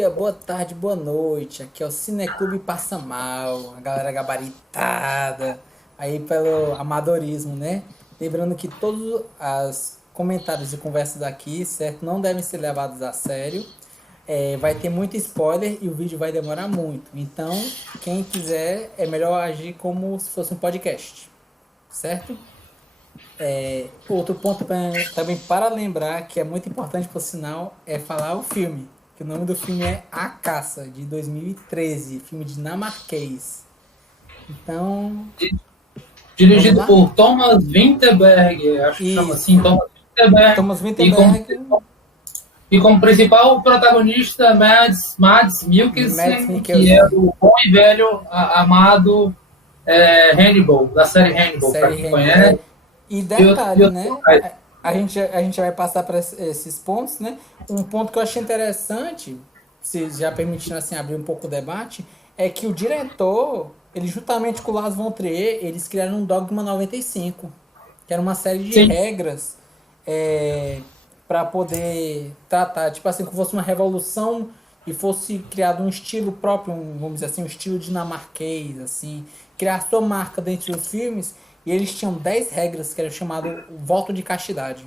dia, boa tarde, boa noite. Aqui é o Cineclube Passa Mal, a galera gabaritada, aí pelo amadorismo, né? Lembrando que todos os comentários e conversas aqui, certo, não devem ser levados a sério. Vai ter muito spoiler e o vídeo vai demorar muito. Então, quem quiser, é melhor agir como se fosse um podcast, certo? Outro ponto também para lembrar, que é muito importante por sinal, é falar o filme. Que o nome do filme é A Caça, de 2013, filme dinamarquês. Então, vamos Dirigido lá? por Thomas Vinterberg, acho que chama assim, Isso. Thomas Vinterberg, Thomas e como, Vinterberg, e como principal protagonista Mads Mads Mikkelsen, que é Mikkelsen, o bom e velho amado Hannibal, da série Hannibal, para série quem Hannibal. conhece. E E outro, e detalhe, outro né? locais. A gente vai passar para esses pontos, né? Um ponto que eu achei interessante, se já permitindo assim abrir um pouco o debate, é que o diretor, ele juntamente com o Lars von Trier, eles criaram um Dogma 95, que era uma série de Sim, regras para poder tratar, tipo assim, como fosse uma revolução e fosse criado um estilo próprio, vamos dizer assim, um estilo dinamarquês, assim, criar sua marca dentro dos filmes, e eles tinham 10 regras que era chamado o voto de castidade.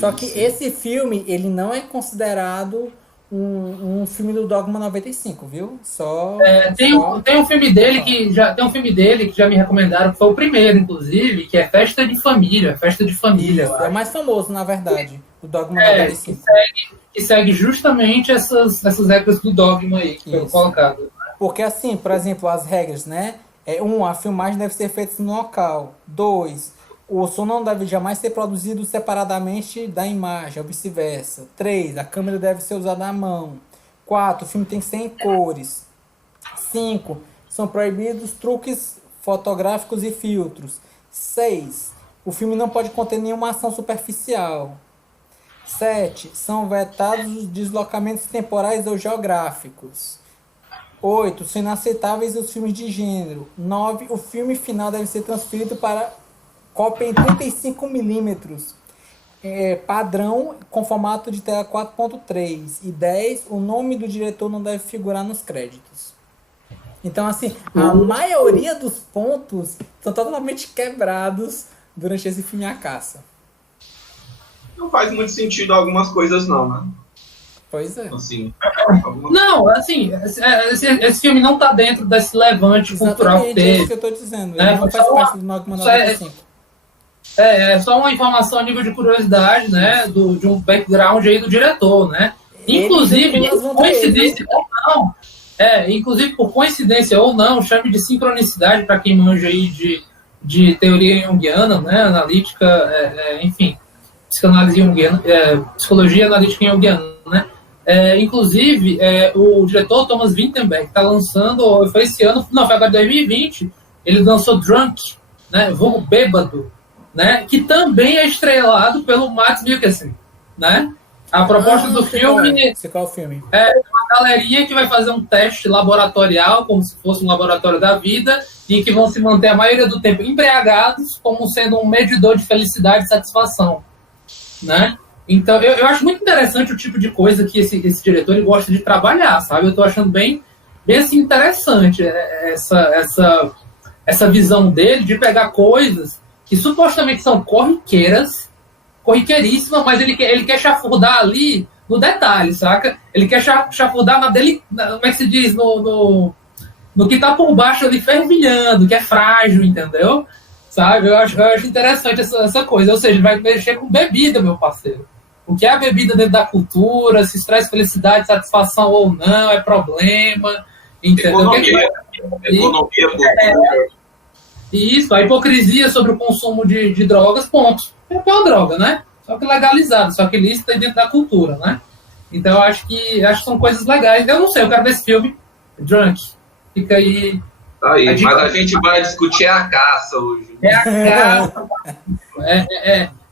Só que Sim. esse filme, ele não é considerado um filme do Dogma 95, viu? Só tem um filme dele falar. que já me recomendaram, que foi o primeiro, inclusive, que é Festa de Família, eu Isso, é o acho. mais famoso, na verdade, o Dogma É, que 95. que segue justamente essas regras do dogma aí que foram Isso. colocadas. Porque assim, por exemplo, as regras, né? A filmagem deve ser feita no local. 2, o som não deve jamais ser produzido separadamente da imagem, ou vice-versa. 3, a câmera deve ser usada à mão. 4, o filme tem que ser em cores. 5, são proibidos truques fotográficos e filtros. 6, o filme não pode conter nenhuma ação superficial. 7, são vetados os deslocamentos temporais ou geográficos. 8, são inaceitáveis os filmes de gênero. 9, o filme final deve ser transferido para cópia em 35 mm, padrão com formato de tela 4.3. E 10, o nome do diretor não deve figurar nos créditos. Então, assim, a maioria dos pontos são totalmente quebrados durante esse filme A Caça. Não faz muito sentido algumas coisas, não, né? Pois é. Assim, Não, assim, esse filme não tá dentro desse levante cultural que Exatamente, é isso que teve. eu tô dizendo. Né? Ele não faz parte do Dogma Só é, 95. é só uma informação a nível de curiosidade, né? De um background aí do diretor, né? Inclusive, coincidência ou não, inclusive por coincidência ou não, chame de sincronicidade para quem manja aí de teoria junguiana, né? Analítica, enfim, psicanálise junguiana, psicologia analítica junguiana, né? Inclusive, o diretor Thomas Vinterberg está lançando, foi esse ano, não, foi agora 2020, ele lançou Drunk, né? Vulgo Bêbado, né? Que também é estrelado pelo Mads Mikkelsen, né? A proposta do filme Qual é o filme? é uma galerinha que vai fazer um teste laboratorial, como se fosse um laboratório da vida, e que vão se manter a maioria do tempo embriagados, como sendo um medidor de felicidade e satisfação, né? Então, eu acho muito interessante o tipo de coisa que esse diretor ele gosta de trabalhar, sabe? Eu tô achando bem assim, interessante essa visão dele de pegar coisas que supostamente são corriqueiríssimas, mas ele quer chafurdar ali no detalhe, saca? Ele quer chafurdar como é que se diz? No que tá por baixo ali fervilhando, que é frágil, entendeu? Sabe? Eu acho interessante essa coisa. Ou seja, ele vai mexer com bebida, meu parceiro. O que é a bebida dentro da cultura, se isso traz felicidade, satisfação ou não, é problema, entendeu? Economia, cultura. Isso, a hipocrisia sobre o consumo de drogas, ponto. É uma droga, né? Só que legalizado, só que lícita dentro da cultura, né? Então eu acho que são coisas legais. Eu não sei, eu quero ver esse filme, Drunk. Fica aí. Tá aí, mas a gente vai discutir a caça hoje. É a caça.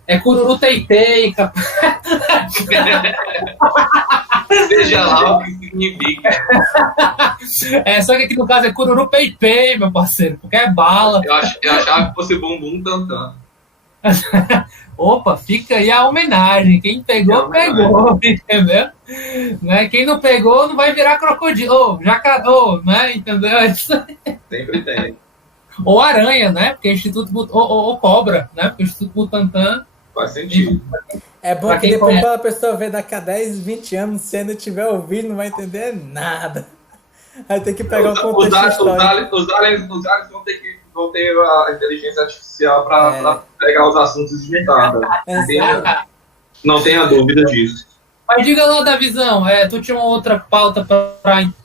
É cururu teitei, Seja lá o que significa. Só que aqui no caso é cururu peipei, meu parceiro, porque é bala. Eu achava que fosse bumbum tantã. Opa, fica aí a homenagem. Quem pegou, pegou, entendeu? Né? Quem não pegou não vai virar crocodilo. Jacaré, né? Entendeu? Sempre tem. Ou aranha, né? Porque o Instituto ou cobra, né? Porque o Instituto Butantan. Faz sentido. É bom que depois quando a pessoa vê daqui a 10, 20 anos, se ainda tiver ouvido, não vai entender nada. Aí tem que pegar o contexto histórico. Os aliens vão ter a inteligência artificial para pegar os assuntos e juntar. Não tenha dúvida disso. Mas diga lá, Davizão, tu tinha uma outra pauta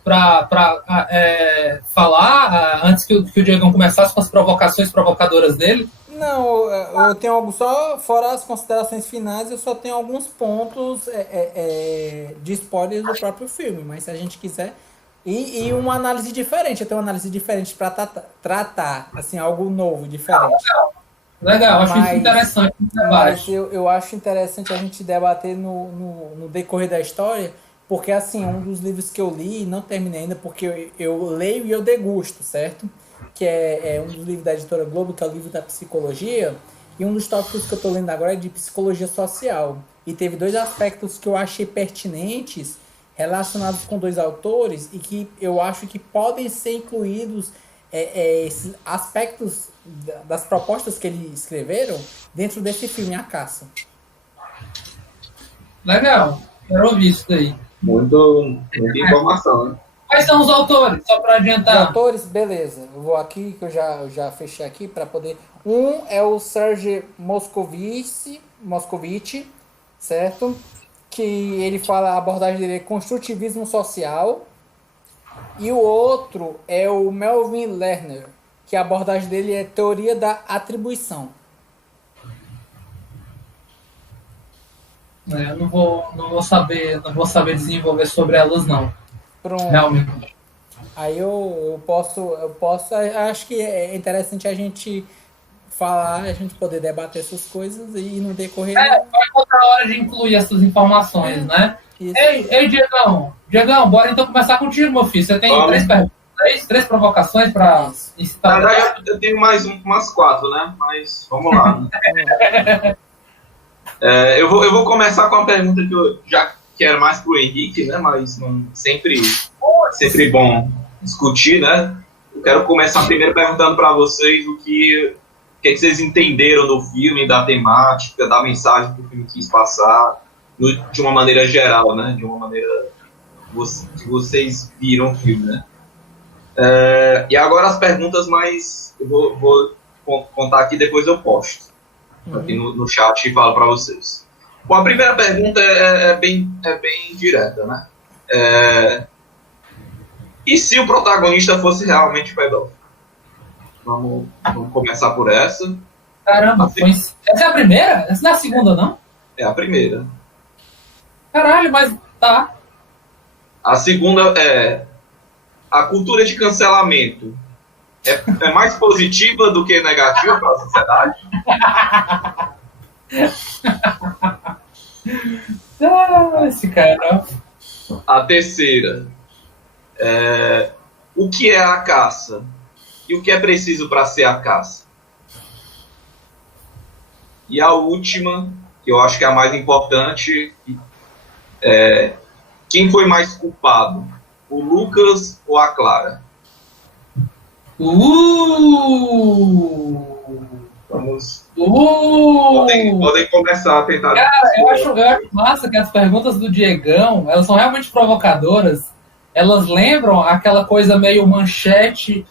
para falar antes que o Diegão começasse com as provocações provocadoras dele? Não, eu tenho algo só, fora as considerações finais, eu só tenho alguns pontos de spoilers do próprio filme, mas se a gente quiser... E uma análise diferente, eu tenho uma análise diferente para tratar, assim, algo novo, diferente. Legal, acho isso interessante. Mas eu acho interessante a gente debater no decorrer da história, porque, assim, um dos livros que eu li, não terminei ainda, porque eu leio e eu degusto, certo? Que é um dos livros da Editora Globo, que é o livro da psicologia, e um dos tópicos que eu estou lendo agora é de psicologia social. E teve 2 aspectos que eu achei pertinentes, relacionados com 2 autores, e que eu acho que podem ser incluídos esses aspectos das propostas que eles escreveram dentro desse filme, A Caça. Legal, quero ouvir isso daí. Muita informação, né? Quais são os autores, só para adiantar? Os autores, beleza. Eu vou aqui, que eu já fechei aqui para poder... Um é o Sergei Moscovici, certo? Que ele fala, a abordagem dele é construtivismo social. E o outro é o Melvin Lerner, que a abordagem dele é teoria da atribuição. Eu não vou saber desenvolver sobre elas, não. Pronto. Realmente. Aí eu posso, acho que é interessante a gente falar, a gente poder debater essas coisas e no decorrer... Vai outra hora de incluir essas informações, né? Isso. Ei, Diegão, bora então começar contigo, meu filho. Você tem 3 perguntas, 3 provocações para incitar. Na verdade, eu tenho mais umas 4, né? Mas vamos lá. Eu vou começar com uma pergunta que eu já quero mais pro Henrique, né? Mas sempre bom discutir, né? Eu quero começar primeiro perguntando para vocês o que vocês entenderam do filme, da temática, da mensagem que o filme quis passar, de uma maneira geral, né? De uma maneira que vocês viram o filme, né? E agora as perguntas mais... Eu vou contar aqui, depois eu posto aqui no chat e falo para vocês. Bom, a primeira pergunta é bem direta, né? E se o protagonista fosse realmente pedófilo? Vamos começar por essa. Caramba, essa é a primeira? Essa não é a segunda, não? É a primeira. Caralho, mas tá. A segunda é... A cultura de cancelamento é mais positiva do que negativa para a sociedade? Esse cara. A terceira o que é a caça? E o que é preciso para ser a caça? E a última, que eu acho que é a mais importante, quem foi mais culpado? O Lucas ou a Clara? Vamos. Podem começar a tentar. Cara, eu acho massa que as perguntas do Diegão, elas são realmente provocadoras. Elas lembram aquela coisa meio manchete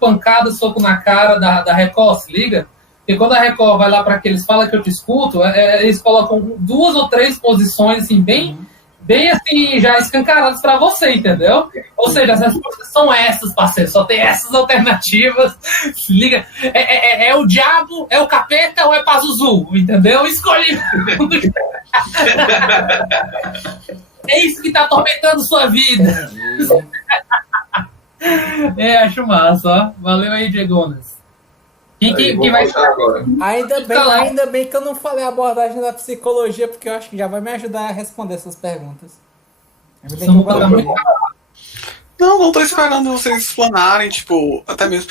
pancada, soco na cara da Record, se liga? Porque quando a Record vai lá para aqueles Fala Que Eu Te Escuto, eles colocam 2 ou 3 posições assim, bem assim, já escancaradas para você, entendeu? Ou seja, as respostas são essas, parceiro, só tem essas alternativas, se liga, é o diabo, é o capeta ou é Pazuzu, entendeu? Escolhe. É isso que tá atormentando sua vida. Acho massa, ó. Valeu aí, Diegonas. Quem vai agora? Ainda bem que eu não falei a abordagem da psicologia, porque eu acho que já vai me ajudar a responder essas perguntas. Não tô esperando vocês explanarem, tipo, até mesmo.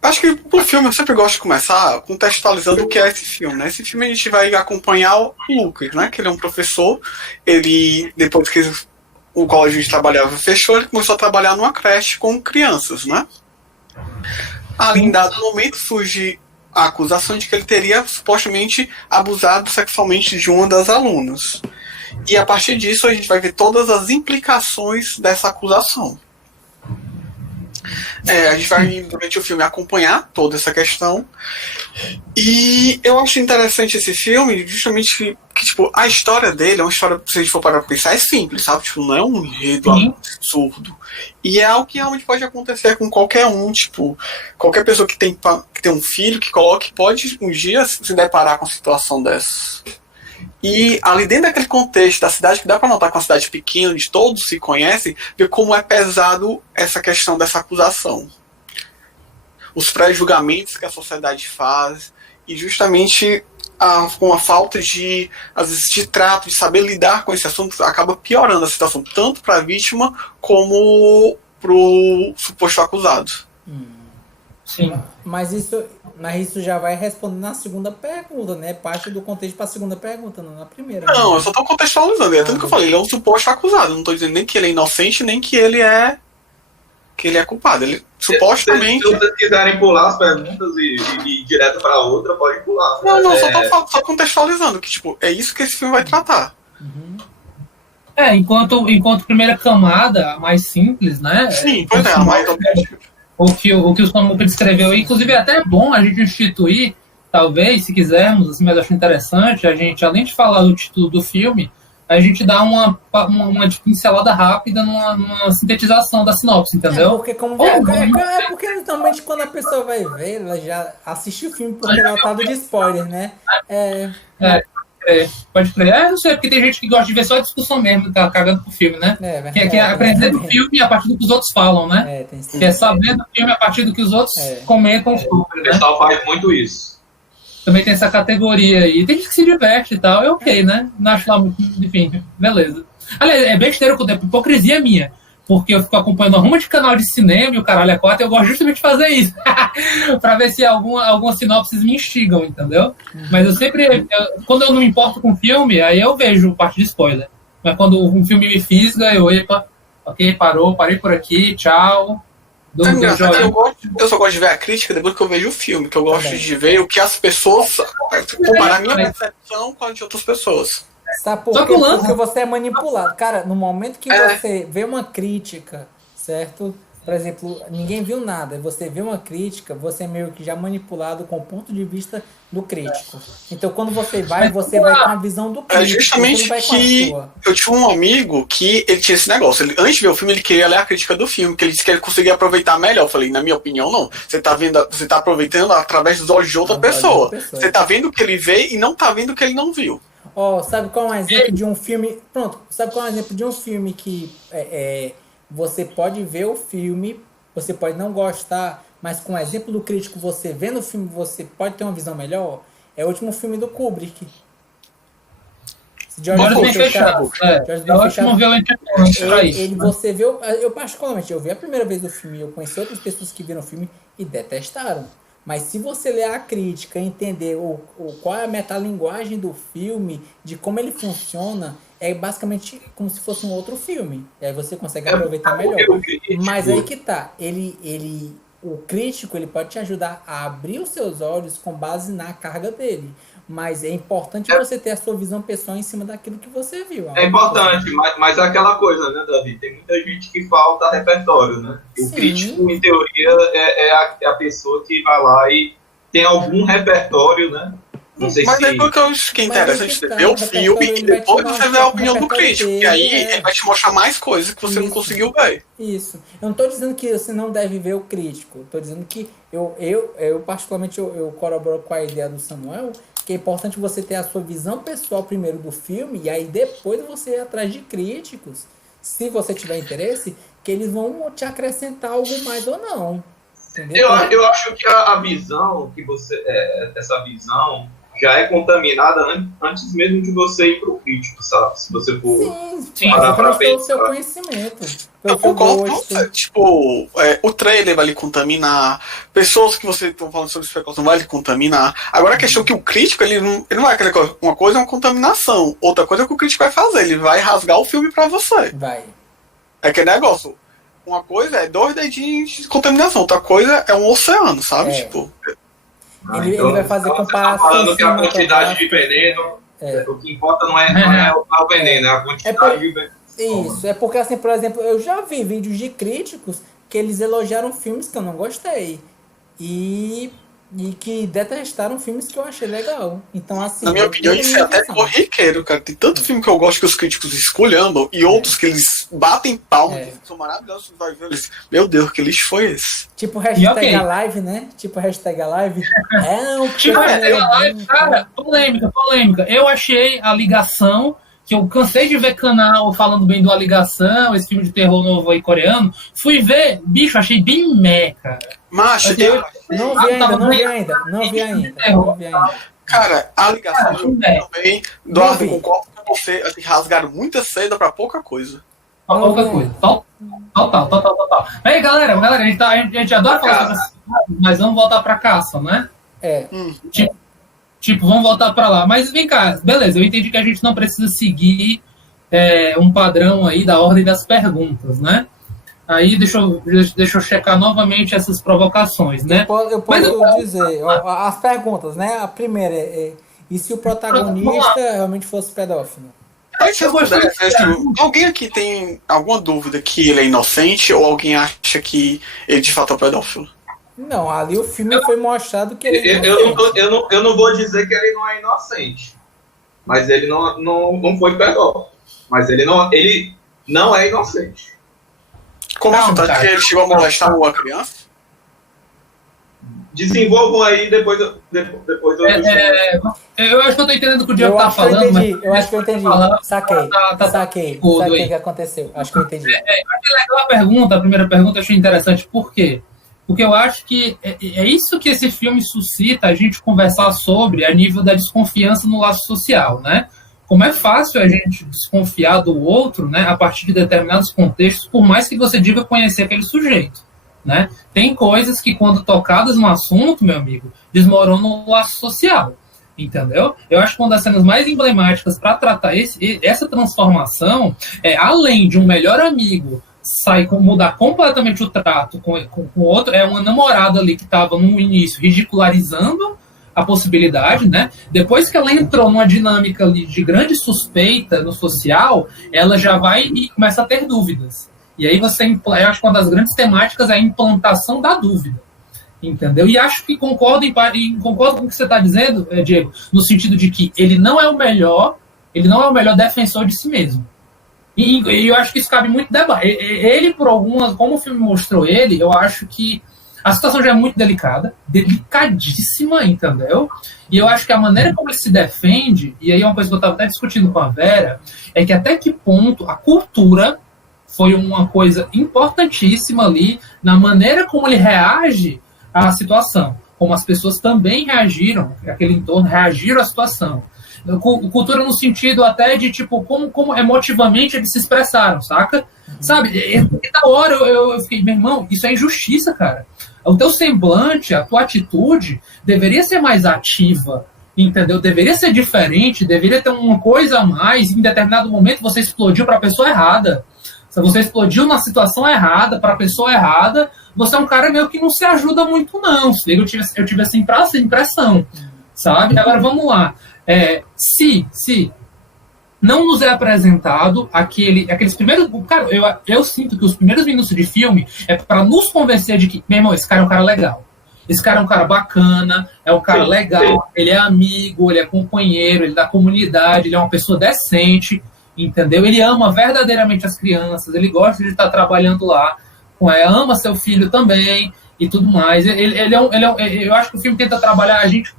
Acho que pro filme eu sempre gosto de começar contextualizando o que é esse filme, né? Esse filme a gente vai acompanhar o Lucas, né? Que ele é um professor, ele, depois que o colégio de trabalhava fechou, ele começou a trabalhar numa creche com crianças, né? Ali, em dado momento, surge a acusação de que ele teria supostamente abusado sexualmente de uma das alunas. E a partir disso a gente vai ver todas as implicações dessa acusação. A gente vai, durante o filme, acompanhar toda essa questão. E eu acho interessante esse filme, justamente que tipo, a história dele é uma história, se a gente for parar pra pensar, é simples, sabe? Tipo, não é um enredo absurdo. E é algo que realmente pode acontecer com qualquer um, tipo, qualquer pessoa que tem um filho, que coloque, pode um dia se deparar com uma situação dessas. E ali dentro daquele contexto da cidade, que dá para notar com a cidade pequena, onde todos se conhecem, ver como é pesado essa questão dessa acusação. Os pré-julgamentos que a sociedade faz, e justamente com a falta de, às vezes, de trato, de saber lidar com esse assunto, acaba piorando a situação, tanto para a vítima como para o suposto acusado. Sim. Mas isso já vai responder na segunda pergunta, né? Parte do contexto para a segunda pergunta, não na primeira. Não, eu só estou contextualizando. É tanto que eu falei, ele é um suposto acusado. Não estou dizendo nem que ele é inocente, nem que ele é culpado. Ele supostamente. Se vocês quiserem pular as perguntas e ir direto para outra, pode pular. Não, só contextualizando, que tipo, é isso que esse filme vai tratar. Enquanto primeira camada, mais simples, né? Sim, pois é, mais objetivo. O que o Samuca descreveu, inclusive é até bom a gente instituir, talvez, se quisermos, assim, mas eu acho interessante, a gente, além de falar do título do filme, a gente dá uma pincelada rápida numa sintetização da sinopse, entendeu? Porque porque normalmente quando a pessoa vai ver, ela já assiste o filme porque ela tá de spoiler, né? Pode crer. Não sei, porque tem gente que gosta de ver só a discussão mesmo, tá cagando pro filme, né? Que é aprender do filme a partir do que os outros falam, né? Que é saber do filme a partir do que os outros comentam sobre, né? O pessoal faz muito isso. Também tem essa categoria aí. Tem gente que se diverte e tal, é ok, né? Não acho lá muito, enfim, beleza. Aliás, é besteira, hipocrisia minha. Porque eu fico acompanhando um monte de canal de cinema e o caralho é 4, e eu gosto justamente de fazer isso. Pra ver se algumas sinopses me instigam, entendeu? Mas eu sempre... quando eu não me importo com o filme, aí eu vejo parte de spoiler. Mas quando um filme me fisga, ok, parei por aqui, tchau. Eu só gosto de ver a crítica depois que eu vejo o filme, que eu gosto de ver o que as pessoas... comparar a minha percepção com a de outras pessoas. Sabe por quê? Porque você é manipulado. Cara, no momento que você vê uma crítica, certo? Por exemplo, ninguém viu nada, você vê uma crítica, você é meio que já manipulado com o ponto de vista do crítico. Então, quando você vai com a visão do crítico. É justamente que eu tinha um amigo que ele tinha esse negócio. Antes de ver o filme, ele queria ler a crítica do filme, que ele disse que ele conseguia aproveitar melhor. Eu falei, na minha opinião, não. Você tá aproveitando através dos olhos de outra pessoa. Você tá vendo o que ele vê e não tá vendo o que ele não viu. Sabe qual é um exemplo de um filme... Pronto, sabe qual é um exemplo de um filme que você pode ver o filme, você pode não gostar, mas com o exemplo do crítico, você vendo o filme, você pode ter uma visão melhor? É o último filme do Kubrick. Olhos Bem Fechados. É ótimo ver o ele você vê... Eu particularmente, eu vi a primeira vez o filme, eu conheci outras pessoas que viram o filme e detestaram. Mas se você ler a crítica, entender qual é a metalinguagem do filme, de como ele funciona, é basicamente como se fosse um outro filme. E aí você consegue aproveitar melhor. Mas aí que tá. O crítico ele pode te ajudar a abrir os seus olhos com base na carga dele. Mas é importante você ter a sua visão pessoal em cima daquilo que você viu. É importante, mas é aquela coisa, né, Davi? Tem muita gente que falta repertório, né? O crítico, em teoria, é a pessoa que vai lá e tem algum repertório, né? Não sei mas é porque eu acho que é interessante ver o filme e depois você ver a opinião do crítico. E aí ele vai te mostrar mais coisas que você não conseguiu ver. Isso. Eu não estou dizendo que você não deve ver o crítico. Estou dizendo que eu particularmente, eu corroboro com a ideia do Samuel, que é importante você ter a sua visão pessoal primeiro do filme e aí depois você ir atrás de críticos, se você tiver interesse, que eles vão te acrescentar algo mais ou não. Entendeu? Eu acho que a visão que essa visão já é contaminada antes mesmo de você ir pro crítico, sabe? Se você for parar pra pelo seu pensar. conhecimento. Eu Pelo seu concordo, gosto. tipo, o trailer vai lhe contaminar, pessoas que você estão falando sobre especulação vai lhe contaminar. Agora a questão é que o crítico, ele não vai aquela coisa, uma coisa é uma contaminação, outra coisa é o que o crítico vai fazer, ele vai rasgar o filme pra você. Vai. É aquele negócio, uma coisa é 2 dedinhos de contaminação, outra coisa é um oceano, sabe? É. Tipo, Ele vai fazer então comparação você tá falando que a quantidade cinematográfica. de veneno, o que importa não é o veneno, é a quantidade de veneno. Isso, é porque assim, por exemplo, eu já vi vídeos de críticos que eles elogiaram filmes que eu não gostei. E que detestaram filmes que eu achei legal. Então, assim. na minha opinião, isso é até corriqueiro, cara. Tem tanto filme que eu gosto que os críticos esculhambam e outros que eles batem palmas, que são maravilhosos. Vai ver eles, meu Deus, que lixo foi esse? Tipo hashtag ok. Alive, né? Tipo hashtag Alive. Tipo, cara, polêmica. Eu achei a ligação, que eu cansei de ver canal falando bem do A Ligação, esse filme de terror novo aí coreano. Fui ver, bicho, achei bem meh, cara. Macho, Não vi ainda. cara, a ligação eu Cara, também, Eduardo, eu concordo com você, assim, rasgaram muita seda pra pouca coisa. Pouca coisa. Total. Aí, galera, a gente adora falar sobre essa coisa, mas vamos voltar pra caça, né? Tipo, vamos voltar pra lá. Mas vem cá, beleza, eu entendi que a gente não precisa seguir um padrão aí da ordem das perguntas, né? Aí deixa eu checar novamente essas provocações, né? Eu posso dizer, as perguntas, né? A primeira e se o protagonista realmente fosse pedófilo? Alguém aqui tem alguma dúvida que ele é inocente ou alguém acha que ele de fato é pedófilo? Não, ali o filme foi mostrado que ele é eu não vou dizer que ele não é inocente, mas ele não foi pedófilo. Mas ele não é inocente. Como você tá dizendo que ele chegou a molestar uma criança? Desenvolvam aí, depois eu eu acho que eu tô entendendo o que o Diego tá falando. Eu acho que eu entendi. Saquei o que aconteceu. Acho que eu entendi. Achei legal a primeira pergunta, eu achei interessante. Por quê? Porque eu acho que é isso que esse filme suscita a gente conversar sobre a nível da desconfiança no laço social, né? Como é fácil a gente desconfiar do outro, né, a partir de determinados contextos, por mais que você diga conhecer aquele sujeito, né? Tem coisas que, quando tocadas no assunto, meu amigo, desmoronam o laço social, entendeu? Eu acho que uma das cenas mais emblemáticas para tratar essa transformação além de um melhor amigo mudar completamente o trato com o outro, é uma namorada ali que estava no início ridicularizando a possibilidade, né? Depois que ela entrou numa dinâmica ali de grande suspeita no social, ela já vai e começa a ter dúvidas. E aí eu acho que uma das grandes temáticas é a implantação da dúvida, entendeu? E acho que concordo com o que você está dizendo, Diego, no sentido de que ele não é o melhor defensor de si mesmo. E eu acho que isso cabe muito debate. Ele, como o filme mostrou ele, eu acho que a situação já é muito delicadíssima, entendeu? E eu acho que a maneira como ele se defende, e aí é uma coisa que eu estava até discutindo com a Vera, é que até que ponto a cultura foi uma coisa importantíssima ali na maneira como ele reage à situação, como as pessoas também reagiram, aquele entorno reagiram à situação. Cultura no sentido até de, tipo, como emotivamente eles se expressaram, saca? Sabe? E da hora eu fiquei, meu irmão, isso é injustiça, cara. O teu semblante, a tua atitude deveria ser mais ativa, entendeu? Deveria ser diferente, deveria ter uma coisa a mais. Em determinado momento você explodiu para a pessoa errada. Se você explodiu na situação errada, para a pessoa errada, você é um cara meio que não se ajuda muito, não. Eu tive essa impressão, sabe? Agora vamos lá. Se não nos é apresentado aqueles primeiros... Cara, eu sinto que os primeiros minutos de filme é para nos convencer de que, meu irmão, esse cara é um cara legal. Esse cara é um cara bacana, é um cara legal, ele é amigo, ele é companheiro, ele é da comunidade, ele é uma pessoa decente, entendeu? Ele ama verdadeiramente as crianças, ele gosta de estar trabalhando lá, ama seu filho também e tudo mais. Eu acho que o filme tenta trabalhar a gente,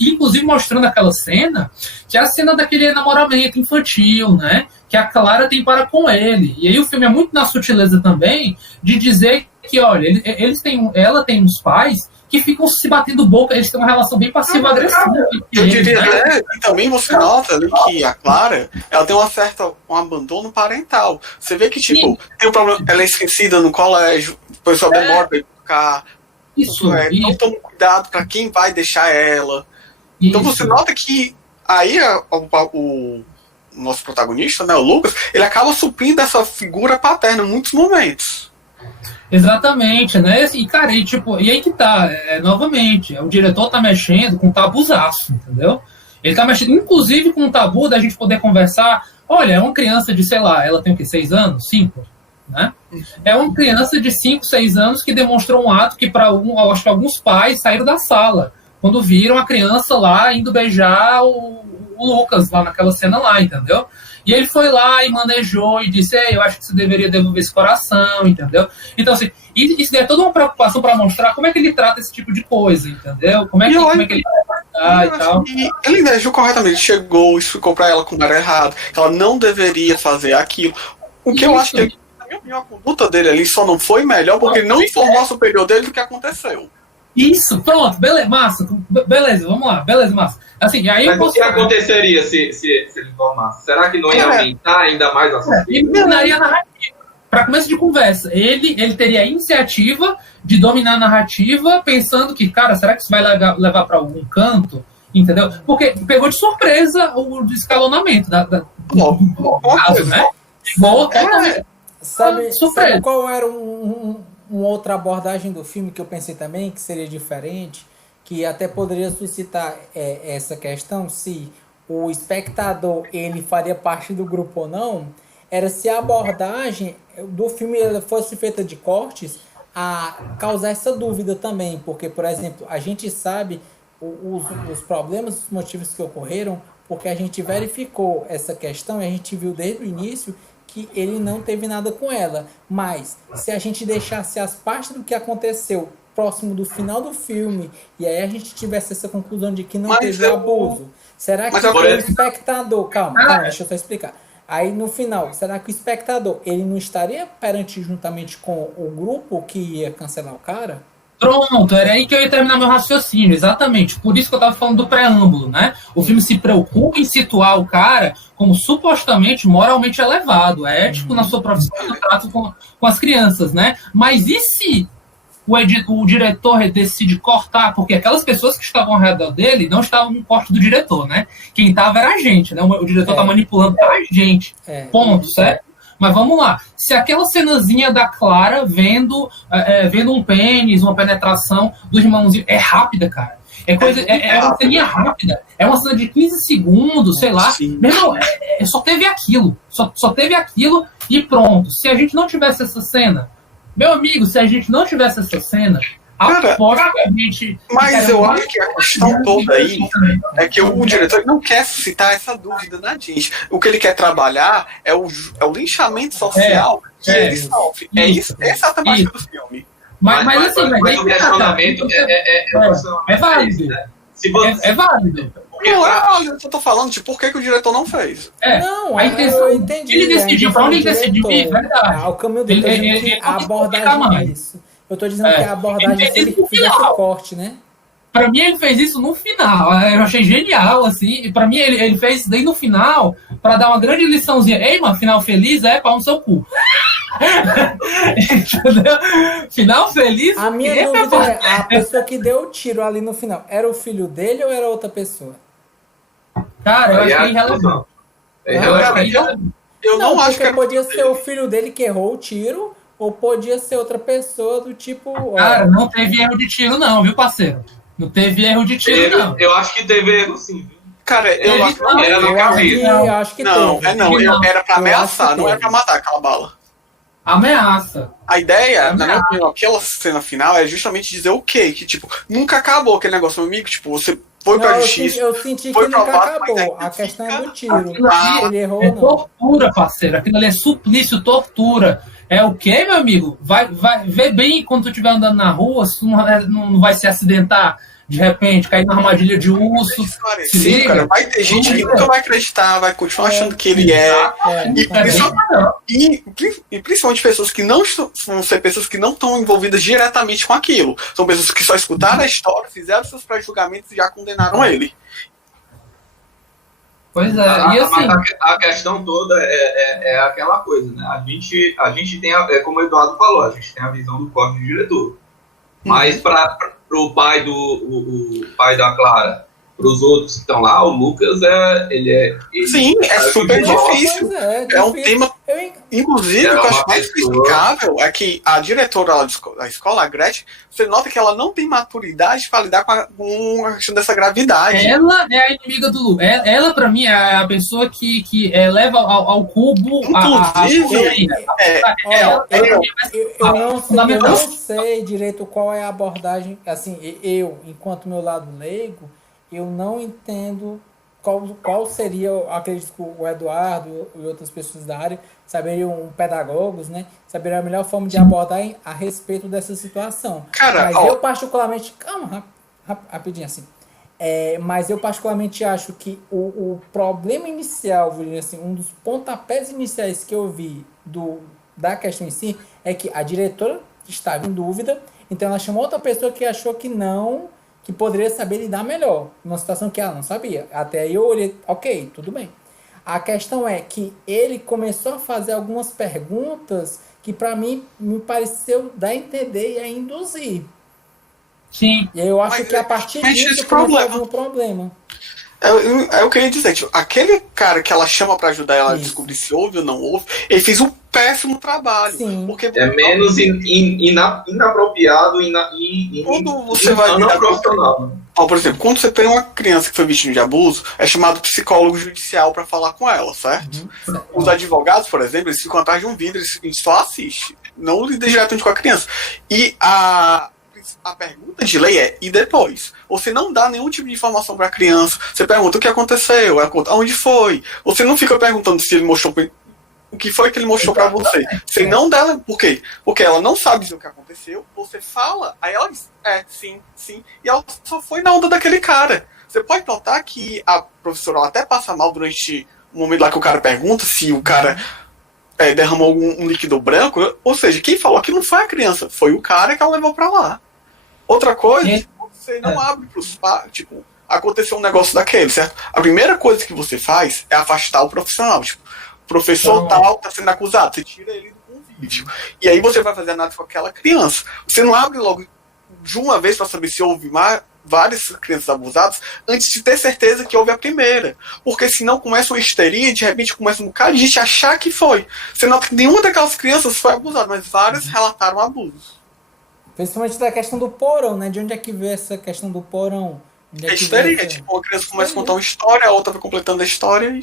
inclusive mostrando aquela cena, que é a cena daquele namoramento infantil, né? Que a Clara tem para com ele. E aí o filme é muito na sutileza também de dizer que, olha, ela tem uns pais que ficam se batendo boca, eles têm uma relação bem passiva-agressiva. Eu diria, né? E também você nota ali que a Clara, ela tem um abandono parental. Você vê que, tipo, tem um problema, ela é esquecida no colégio, o pessoal demora pra educar. Não toma cuidado pra quem vai deixar ela. Então você nota que aí o nosso protagonista, né, o Lucas, ele acaba suprindo essa figura paterna em muitos momentos. Exatamente, né? E, cara, e aí que tá, novamente, o diretor tá mexendo com um tabuzaço, entendeu? Ele tá mexendo, inclusive, com um tabu da gente poder conversar. Olha, é uma criança de, sei lá, ela tem o quê? 6 anos? 5? Né? É uma criança de 5, 6 anos que demonstrou um ato que, acho que alguns pais saíram da sala quando viram a criança lá indo beijar o Lucas lá naquela cena lá, entendeu? E ele foi lá e manejou e disse, eu acho que você deveria devolver esse coração, entendeu? Então, assim, isso é toda uma preocupação para mostrar como é que ele trata esse tipo de coisa, entendeu? Como é que ele vai tratar e tal. Ele agiu corretamente, ele chegou, explicou para ela como era errado, que ela não deveria fazer aquilo. O que eu acho que, na minha opinião, a conduta dele ali só não foi melhor porque ele não informou a superior dele do que aconteceu. Isso, pronto, beleza, massa, beleza, vamos lá, beleza, massa. Assim, aí mas o que aconteceria se ele informasse? Será que não ia aumentar ainda mais a sua Ele dominaria a narrativa. Para começo de conversa, ele teria a iniciativa de dominar a narrativa, pensando que, cara, será que isso vai levar para algum canto? Entendeu? Porque pegou de surpresa o escalonamento do caso, né? Sabe qual era uma outra abordagem do filme que eu pensei também que seria diferente, que até poderia suscitar essa questão se o espectador ele faria parte do grupo ou não, era se a abordagem do filme ela fosse feita de cortes a causar essa dúvida também, porque, por exemplo, a gente sabe os problemas, os motivos que ocorreram, porque a gente verificou essa questão e a gente viu desde o início que ele não teve nada com ela. Mas se a gente deixasse as partes do que aconteceu próximo do final do filme, e aí a gente tivesse essa conclusão de que não teve abuso, será que o espectador... Calma, deixa eu só explicar. Aí no final, será que o espectador ele não estaria perante juntamente com o grupo que ia cancelar o cara? Pronto, era aí que eu ia terminar meu raciocínio, exatamente. Por isso que eu estava falando do preâmbulo, né? O filme se preocupa em situar o cara como supostamente moralmente elevado, ético na sua profissão, no trato com as crianças, né? Mas e se o diretor decide cortar? Porque aquelas pessoas que estavam ao redor dele não estavam no corte do diretor, né? Quem estava era a gente, né? O diretor tá manipulando a gente. Ponto, certo? Mas vamos lá, se aquela cenazinha da Clara vendo um pênis, uma penetração do irmãozinho, é rápida, cara. É uma ceninha rápida. É uma cena de 15 segundos, sei lá. Meu irmão, só teve aquilo. Só teve aquilo e pronto. Se a gente não tivesse essa cena, meu amigo, se a gente não tivesse essa cena, aposto que a gente... Mas eu acho que a questão toda aí é que o diretor não quer suscitar essa dúvida na gente. O que ele quer trabalhar é o linchamento social que ele sofre. Essa é a temática do filme. Mas o questionamento é válido. É válido. Olha, eu tô falando de por que o diretor não fez. Não, eu entendi. Ele decidiu, pra onde ele decidiu ir, verdade. O caminho dele, a abordagem disso. Eu tô dizendo que a abordagem ele fez esse corte, né? Pra mim, ele fez isso no final. Eu achei genial, assim. E pra mim, ele fez isso daí no final pra dar uma grande liçãozinha. Ei, mano, final feliz pau no seu cu. Entendeu? Final feliz. A minha dúvida é, a pessoa que deu o tiro ali no final, era o filho dele ou era outra pessoa? Cara, eu acho que é irrelevante. Eu não acho que podia ser o filho dele que errou o tiro, ou podia ser outra pessoa do tipo... Cara, não teve erro de tiro não, viu, parceiro? Não teve erro de tiro, não. Eu acho que teve erro, sim. Cara, eu acho que não era na cabeça. Eu acho que teve. Era pra ameaçar, não era pra matar aquela bala. Ameaça. A ideia, na minha opinião, aquela cena final é justamente dizer o quê? Que, tipo, nunca acabou aquele negócio, meu amigo, tipo, você foi pra justiça. Eu senti que nunca acabou. A questão é do tiro. Ele errou ou não. Tortura, parceiro. Aquilo ali é suplício, tortura. É o quê, meu amigo? Vai ver bem quando tu estiver andando na rua, se tu não vai se acidentar de repente, cair na armadilha de urso. Sim, cara, vai ter gente que nunca vai acreditar, vai continuar achando que ele e principalmente pessoas que não vão ser pessoas que não estão envolvidas diretamente com aquilo. São pessoas que só escutaram a história, fizeram seus pré-julgamentos e já condenaram ele. Pois é, e assim... A questão toda é aquela coisa, né? A gente tem, como o Eduardo falou, a gente tem a visão do código do diretor. Mas para o pai o pai da Clara, para os outros que estão lá, o Lucas Sim, é super difícil. É um tema. Inclusive, o que eu acho mais explicável é que a diretora da escola, a Gretchen, você nota que ela não tem maturidade para lidar com a questão dessa gravidade. Ela é a inimiga do Lu. Ela para mim, é a pessoa que leva ao cubo inclusive, eu não sei direito qual é a abordagem. Assim, eu, enquanto meu lado leigo, eu não entendo qual seria, acredito que o Eduardo e outras pessoas da área saberiam, pedagogos, né, saberiam a melhor forma de abordar a respeito dessa situação. Cara, mas eu particularmente... Calma, rapidinho assim. Mas eu particularmente acho que o problema inicial, assim, um dos pontapés iniciais que eu vi da questão em si, é que a diretora estava em dúvida, então ela chamou outra pessoa que achou que poderia saber lidar melhor, numa situação que ela não sabia. Até aí eu olhei, ok, tudo bem. A questão é que ele começou a fazer algumas perguntas que para mim me pareceu dar a entender e a induzir. Sim. E eu acho que a partir disso começou um problema. Eu queria dizer, tipo, aquele cara que ela chama pra ajudar ela a descobrir se ouve ou não ouve, ele fez um péssimo trabalho. Sim. Porque menos inapropriado quando você vai não profissional. Por exemplo, quando você tem uma criança que foi vítima de abuso, é chamado psicólogo judicial pra falar com ela, certo? Os advogados, por exemplo, eles ficam atrás de um vidro, eles só assistem, não lidam diretamente com a criança. E a pergunta de lei é, e depois? Você não dá nenhum tipo de informação para a criança. Você pergunta o que aconteceu, aonde foi. Você não fica perguntando se ele mostrou o que foi que ele mostrou para você. Você não dá. Por quê? Porque ela não sabe dizer o que aconteceu. Você fala, aí ela diz, sim. E ela só foi na onda daquele cara. Você pode notar que a professora ela até passa mal durante o momento lá que o cara pergunta se o cara derramou um líquido branco. Ou seja, quem falou que não foi a criança, foi o cara que ela levou para lá. Outra coisa, você não abre pros pais, tipo, aconteceu um negócio daquele, certo? A primeira coisa que você faz é afastar o profissional, tipo, o professor tal tá sendo acusado, você tira ele do convívio. E aí você vai fazer análise com aquela criança. Você não abre logo de uma vez para saber se houve várias crianças abusadas antes de ter certeza que houve a primeira. Porque senão começa uma histeria e de repente começa um bocado de gente achar que foi. Você nota que nenhuma daquelas crianças foi abusada, mas várias relataram abusos. Principalmente da questão do porão, né? De onde é que veio essa questão do porão? Histeria, tipo, uma criança começa a contar uma história, a outra vai completando a história.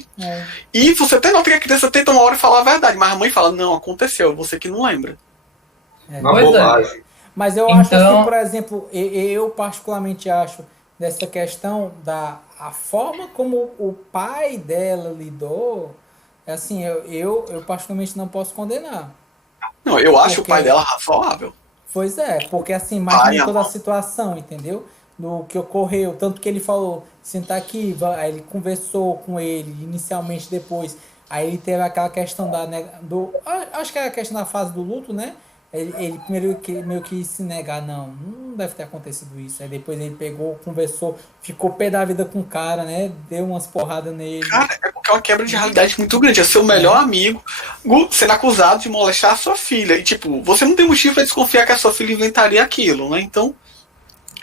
E você até nota que a criança tenta uma hora falar a verdade, mas a mãe fala, não, aconteceu, você que não lembra. Uma bobagem. Mas eu acho assim, por exemplo, eu particularmente acho dessa questão a forma como o pai dela lidou, assim, eu particularmente não posso condenar. Não, eu acho o pai dela razoável. Pois é, porque assim, imagina toda a situação, entendeu? No que ocorreu, tanto que ele falou, sentar aqui, aí ele conversou com ele inicialmente, depois, aí ele teve aquela questão acho que é a questão da fase do luto, né? Ele primeiro meio que se negar, não deve ter acontecido isso. Aí depois ele pegou, conversou, ficou pé da vida com o cara, né? Deu umas porradas nele. Cara, é porque é uma quebra de realidade muito grande. É seu melhor amigo sendo acusado de molestar a sua filha. E, tipo, você não tem motivo pra desconfiar que a sua filha inventaria aquilo, né? Então,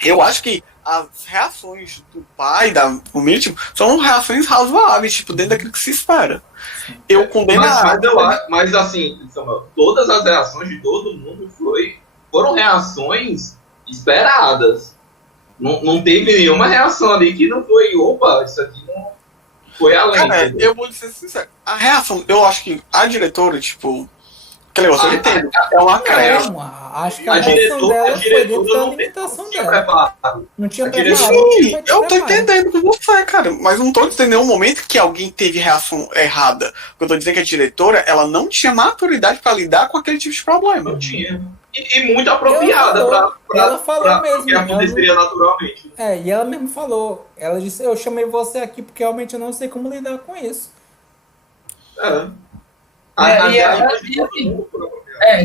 eu acho que as reações do pai, da família, tipo, são reações razoáveis, tipo, dentro daquilo que se espera. Eu condeno mas assim, todas as reações de todo mundo foram reações esperadas. Não teve nenhuma reação ali que não foi, opa, isso aqui não foi além. Cara, eu vou ser sincero. A reação, eu acho que a diretora, tipo, aquele negócio, eu entendo. É uma creche. Acho que a reação dela foi dentro da limitação dela. Não tinha preparado. Sim, eu tô entendendo com você, cara. Mas não tô entendendo nenhum momento que alguém teve reação errada. Eu tô dizendo que a diretora, ela não tinha maturidade pra lidar com aquele tipo de problema. Não tinha. E muito apropriada ela falou mesmo. que aconteceria naturalmente. E ela mesmo falou. Ela disse, eu chamei você aqui porque realmente eu não sei como lidar com isso.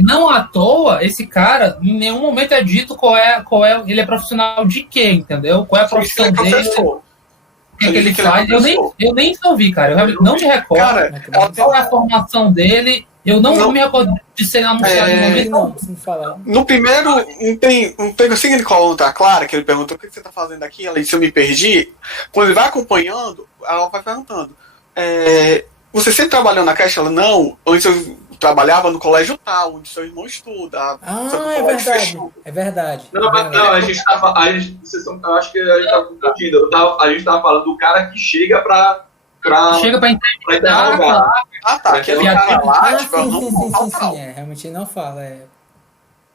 Não à toa, esse cara, em nenhum momento é dito qual é ele é profissional de quê, entendeu? Qual é a profissão dele, o que ele faz. Eu nem ouvi, cara. Eu realmente não me recordo. Cara, qual é a formação dele? Eu não me recordo de ser anunciado em momento não, se me falar. No primeiro, um pedacinho de conta, a Clara, que ele perguntou o que você está fazendo aqui, ela disse, eu me perdi. Quando ele vai acompanhando, ela vai perguntando, você sempre trabalhou na creche? Ela, não, antes eu trabalhava no colégio tal, onde seu irmão estuda. É verdade. Não, a gente tá eu acho que a gente tá confundindo. A gente tava falando do cara que chega pra interrogar. Tá. Aquele cara lá, sim. Realmente não fala.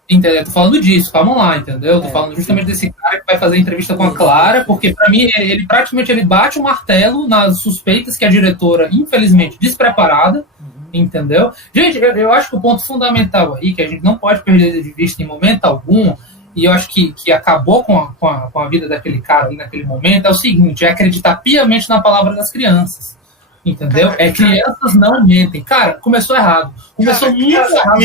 Entendeu? Tô falando disso, vamos lá, entendeu? Tô falando justamente desse cara que vai fazer a entrevista com a Clara, porque pra mim ele praticamente bate o martelo nas suspeitas que a diretora, infelizmente, despreparada, entendeu? Gente, eu acho que o ponto fundamental aí, que a gente não pode perder de vista em momento algum, e eu acho que acabou com a vida daquele cara ali naquele momento, é o seguinte, é acreditar piamente na palavra das crianças. Entendeu? Crianças não mentem. Cara, começou errado. Começou muito errado.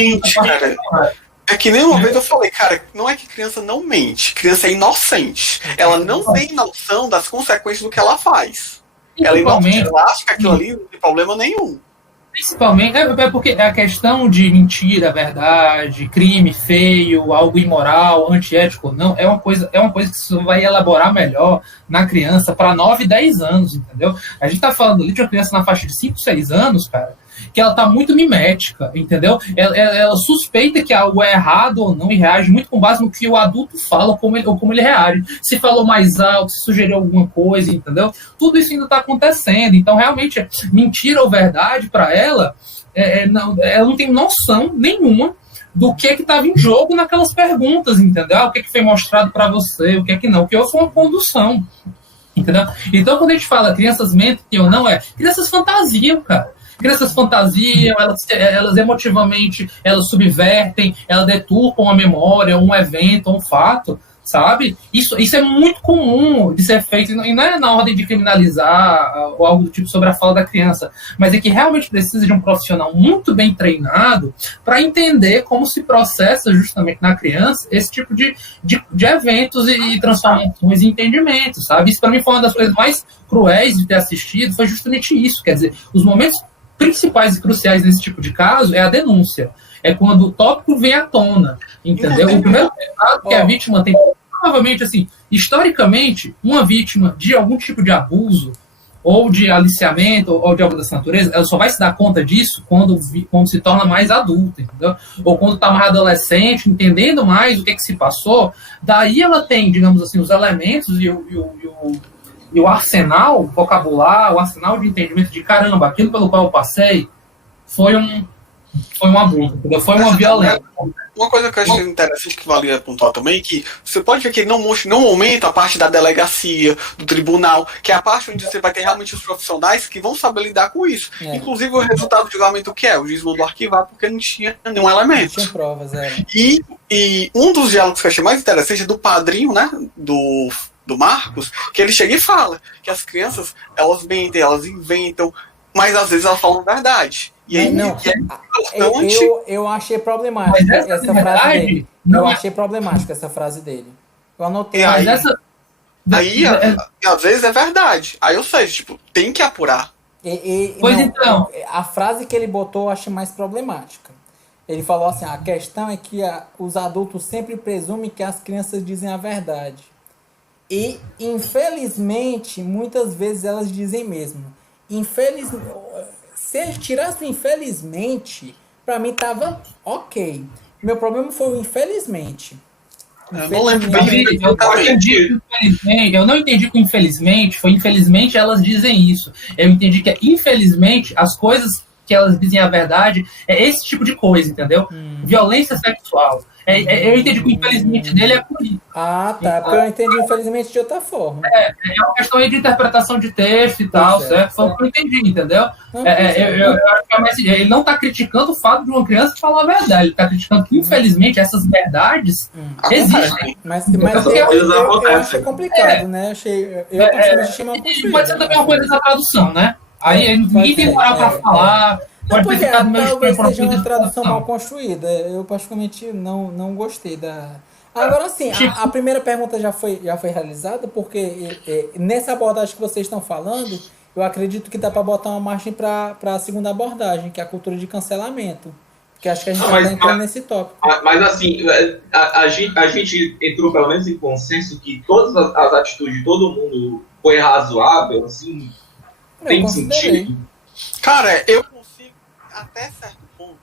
Cara. É que nem uma vez eu falei, cara, não é que criança não mente, criança é inocente. Ela não tem noção das consequências do que ela faz. Ela acha que aquilo ali não tem problema nenhum. Principalmente, porque a questão de mentira, verdade, crime feio, algo imoral, antiético, não, é uma coisa que você vai elaborar melhor na criança para 9, 10 anos, entendeu? A gente tá falando ali de uma criança na faixa de 5, 6 anos, cara, que ela tá muito mimética, entendeu? Ela suspeita que algo é errado ou não e reage muito com base no que o adulto fala ou como ele reage. Se falou mais alto, se sugeriu alguma coisa, entendeu? Tudo isso ainda tá acontecendo. Então, realmente, mentira ou verdade para ela, ela não tem noção nenhuma do que estava em jogo naquelas perguntas, entendeu? O que foi mostrado para você, o que não. O que houve foi uma condução, entendeu? Então, quando a gente fala crianças mentem ou não, crianças fantasiam, cara. Crianças fantasiam, elas emotivamente, elas subvertem, elas deturpam a memória, um evento, um fato, sabe? Isso é muito comum de ser feito, e não é na ordem de criminalizar ou algo do tipo sobre a fala da criança, mas é que realmente precisa de um profissional muito bem treinado para entender como se processa justamente na criança esse tipo de eventos e transformações e entendimentos, sabe? Isso para mim foi uma das coisas mais cruéis de ter assistido, foi justamente isso, quer dizer, os momentos principais e cruciais nesse tipo de caso é a denúncia. É quando o tópico vem à tona, entendeu? O primeiro resultado que a vítima tem, provavelmente, assim, historicamente, uma vítima de algum tipo de abuso, ou de aliciamento, ou de algo dessa natureza, ela só vai se dar conta disso quando se torna mais adulta, entendeu? Ou quando está mais adolescente, entendendo mais o que se passou, daí ela tem, digamos assim, os elementos e o arsenal vocabular, o arsenal de entendimento de caramba, aquilo pelo qual eu passei foi um abuso, entendeu? Foi uma violência. Uma coisa que eu achei interessante que valia apontar também, que você pode ver que ele não aumenta a parte da delegacia, do tribunal, que é a parte onde você vai ter realmente os profissionais que vão saber lidar com isso. Inclusive o resultado do julgamento que o juiz mandou arquivar porque não tinha nenhum elemento. Não tinha provas, E um dos diálogos que eu achei mais interessante é do padrinho, né, do Marcos, que ele chega e fala que as crianças, elas mentem, elas inventam, mas às vezes elas falam a verdade. E aí, eu achei problemática essa frase dele. Achei problemática essa frase dele. Eu anotei. Às vezes é verdade. Aí eu sei, tipo, tem que apurar. Então. A frase que ele botou eu achei mais problemática. Ele falou assim, a questão é que os adultos sempre presumem que as crianças dizem a verdade. E, infelizmente, muitas vezes elas dizem mesmo. Se ele tirasse o infelizmente, pra mim tava ok. Meu problema foi o infelizmente. Eu não lembro eu não entendi que infelizmente elas dizem isso. Eu entendi que infelizmente as coisas que elas dizem a verdade, é esse tipo de coisa, entendeu? Violência sexual. Eu entendi que o infelizmente dele é por isso. Ah, tá. Porque eu entendi infelizmente de outra forma. É uma questão aí de interpretação de texto e tal, certo? Foi o que eu entendi, entendeu? Eu acho que é mais, ele não está criticando o fato de uma criança falar a verdade, ele está criticando que, infelizmente, essas verdades existem. Mas eu achei complicado, né? Eu achei mal construído. Pode ser também uma coisa da tradução, né? Aí ninguém tem moral para falar. Pode ter ficado meio talvez seja uma tradução mal construída. Eu particularmente não gostei da. Agora sim, a primeira pergunta já foi realizada, porque nessa abordagem que vocês estão falando, eu acredito que dá para botar uma margem para a segunda abordagem, que é a cultura de cancelamento. Porque acho que a gente está entrando nesse tópico. Mas assim, a gente entrou pelo menos em consenso que todas as atitudes de todo mundo foi razoável, assim, tem sentido. Cara, eu consigo, até certo ponto,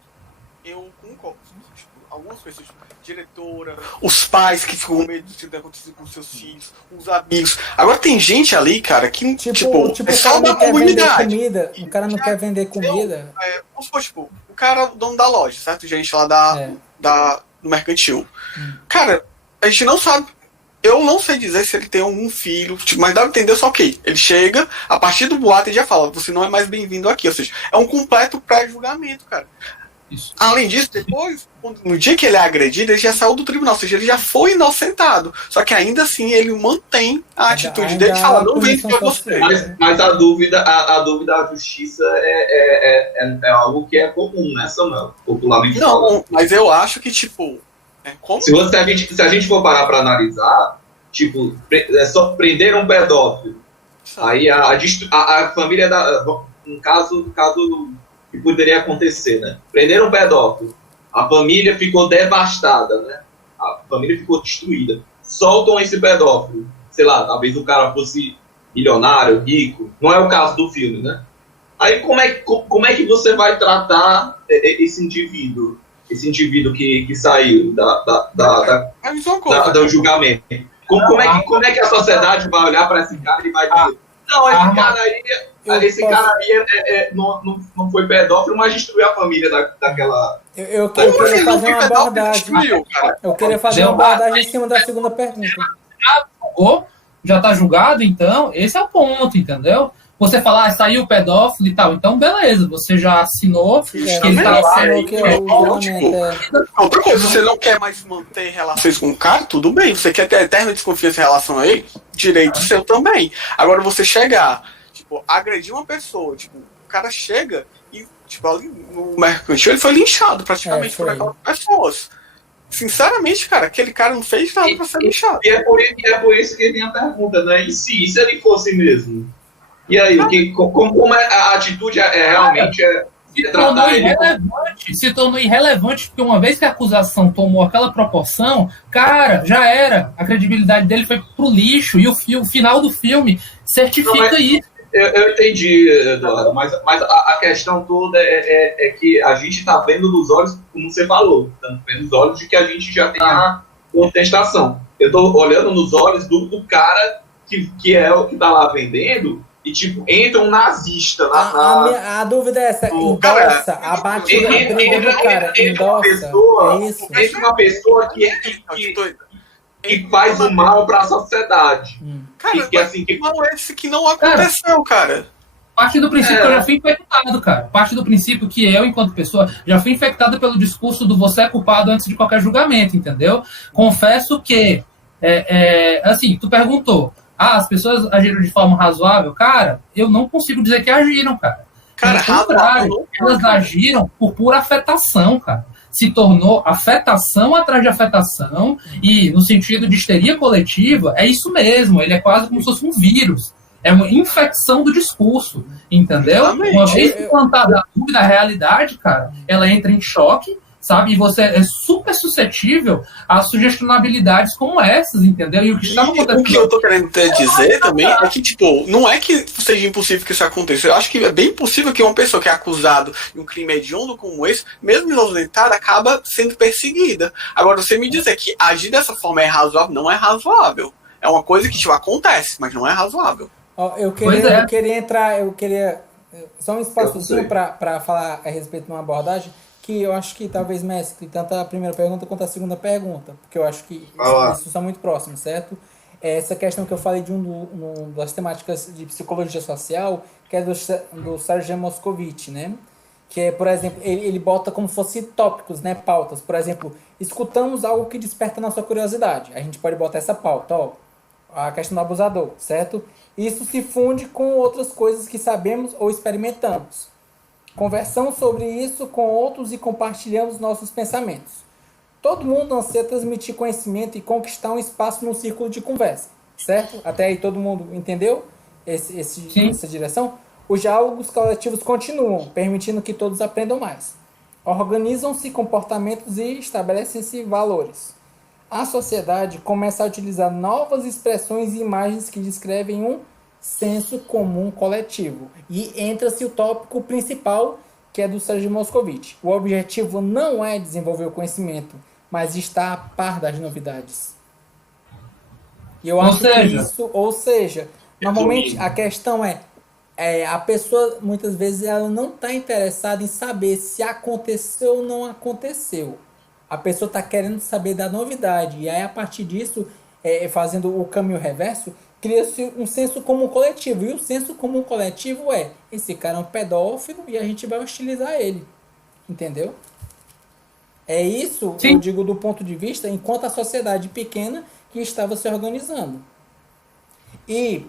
eu concordo. Tipo, algumas pessoas, tipo, diretora, os pais que ficam com medo do que vai acontecer com seus filhos, os amigos. Agora tem gente ali, cara, que tipo é só da comunidade. O cara não quer vender comida. Vamos supor, tipo, o cara, o dono da loja, certo? Gente lá do mercantil. Cara, a gente não sabe. Eu não sei dizer se ele tem algum filho, tipo, mas dá pra entender só que ele chega, a partir do boato ele já fala, você não é mais bem-vindo aqui. Ou seja, é um completo pré-julgamento, cara. Isso. Além disso, depois, no dia que ele é agredido, ele já saiu do tribunal, ou seja, ele já foi inocentado. Só que ainda assim ele mantém a atitude dele de falar, não vem pra você. Mas a dúvida da justiça é algo que é comum, né, Samuel? Popularmente falando. Não, mas eu acho que, tipo, como? Se a gente for parar para analisar, tipo, só prender um pedófilo, aí a família um caso que poderia acontecer, né? Prender um pedófilo, a família ficou devastada, né? A família ficou destruída. Soltam esse pedófilo, sei lá, talvez o cara fosse milionário, rico, não é o caso do filme, né? Aí como é que você vai tratar esse indivíduo? Esse indivíduo que saiu do julgamento. Como é que a sociedade vai olhar para esse cara e vai dizer, não, esse cara aí não foi pedófilo, mas destruiu a família daquela... Eu queria fazer uma abordagem. Eu queria fazer uma abordagem em cima da segunda pergunta. Já tá julgado, então, esse é o ponto, entendeu? Você falar, saiu o pedófilo e tal, então beleza, você já assinou que ele tá lá. Outra coisa, você não quer mais manter relações com o cara, tudo bem. Você quer ter eterna desconfiança em relação a ele, direito seu também. Agora você chegar, tipo, agredir uma pessoa, tipo, o cara chega e, tipo, ali no mercantil ele foi linchado praticamente por aquelas pessoas. Sinceramente, cara, aquele cara não fez nada pra ser linchado. E é por isso que vem a pergunta, né? E se ele fosse mesmo? E aí, como a atitude realmente se tornou irrelevante, porque uma vez que a acusação tomou aquela proporção, cara, já era. A credibilidade dele foi pro lixo, e o final do filme certifica isso. Eu entendi, Eduardo, mas a questão toda é que a gente está vendo nos olhos, como você falou, estamos vendo nos olhos de que a gente já tem a contestação. Eu estou olhando nos olhos do cara que é o que está lá vendendo, e, tipo, entra um nazista a dúvida é essa, endossa a batida do cara, endossa, é isso? Entra uma pessoa que faz o mal para a sociedade. Cara, não é esse que não aconteceu, cara. Parte do princípio que eu já fui infectado, cara. Parte do princípio que eu, enquanto pessoa, já fui infectado pelo discurso do você é culpado antes de qualquer julgamento, entendeu? Confesso que, assim, tu perguntou, as pessoas agiram de forma razoável? Cara, eu não consigo dizer que agiram, cara. Pelo contrário, elas agiram por pura afetação, cara. Se tornou afetação atrás de afetação, e no sentido de histeria coletiva, é isso mesmo, ele é quase como se fosse um vírus. É uma infecção do discurso, entendeu? Exatamente. Uma vez implantada a dúvida, a realidade, cara, ela entra em choque, sabe? E você é super suscetível a sugestionabilidades como essas, entendeu? E o que estava acontecendo... O que eu tô querendo dizer também é que, tipo, não é que seja impossível que isso aconteça. Eu acho que é bem possível que uma pessoa que é acusada de um crime hediondo como esse, mesmo inocentada, acaba sendo perseguida. Agora, você me dizer que agir dessa forma é razoável, não é razoável. É uma coisa que, tipo, acontece, mas não é razoável. Eu queria Só um espaçozinho para falar a respeito de uma abordagem que eu acho que talvez mescle tanto a primeira pergunta quanto a segunda pergunta, porque eu acho que isso são muito próximos, certo? Essa questão que eu falei de das temáticas de psicologia social, que é do Sergei Moscovitch, né? Que é, por exemplo, ele bota como se fosse tópicos, né? Pautas. Por exemplo, escutamos algo que desperta nossa curiosidade. A gente pode botar essa pauta, ó, a questão do abusador, certo? Isso se funde com outras coisas que sabemos ou experimentamos. Conversamos sobre isso com outros e compartilhamos nossos pensamentos. Todo mundo anseia transmitir conhecimento e conquistar um espaço no círculo de conversa, certo? Até aí todo mundo entendeu essa direção? Os diálogos coletivos continuam, permitindo que todos aprendam mais. Organizam-se comportamentos e estabelecem-se valores. A sociedade começa a utilizar novas expressões e imagens que descrevem um senso comum coletivo. E entra-se o tópico principal, que é do Sergei Moscovitch. O objetivo não é desenvolver o conhecimento, mas estar a par das novidades. E eu acho que isso, ou seja, normalmente a questão a pessoa, muitas vezes, ela não está interessada em saber se aconteceu ou não aconteceu. A pessoa está querendo saber da novidade. E aí, a partir disso, fazendo o caminho reverso, cria-se um senso comum coletivo. E o senso comum coletivo esse cara é um pedófilo e a gente vai hostilizar ele. Entendeu? É isso, eu digo do ponto de vista, enquanto a sociedade pequena que estava se organizando. E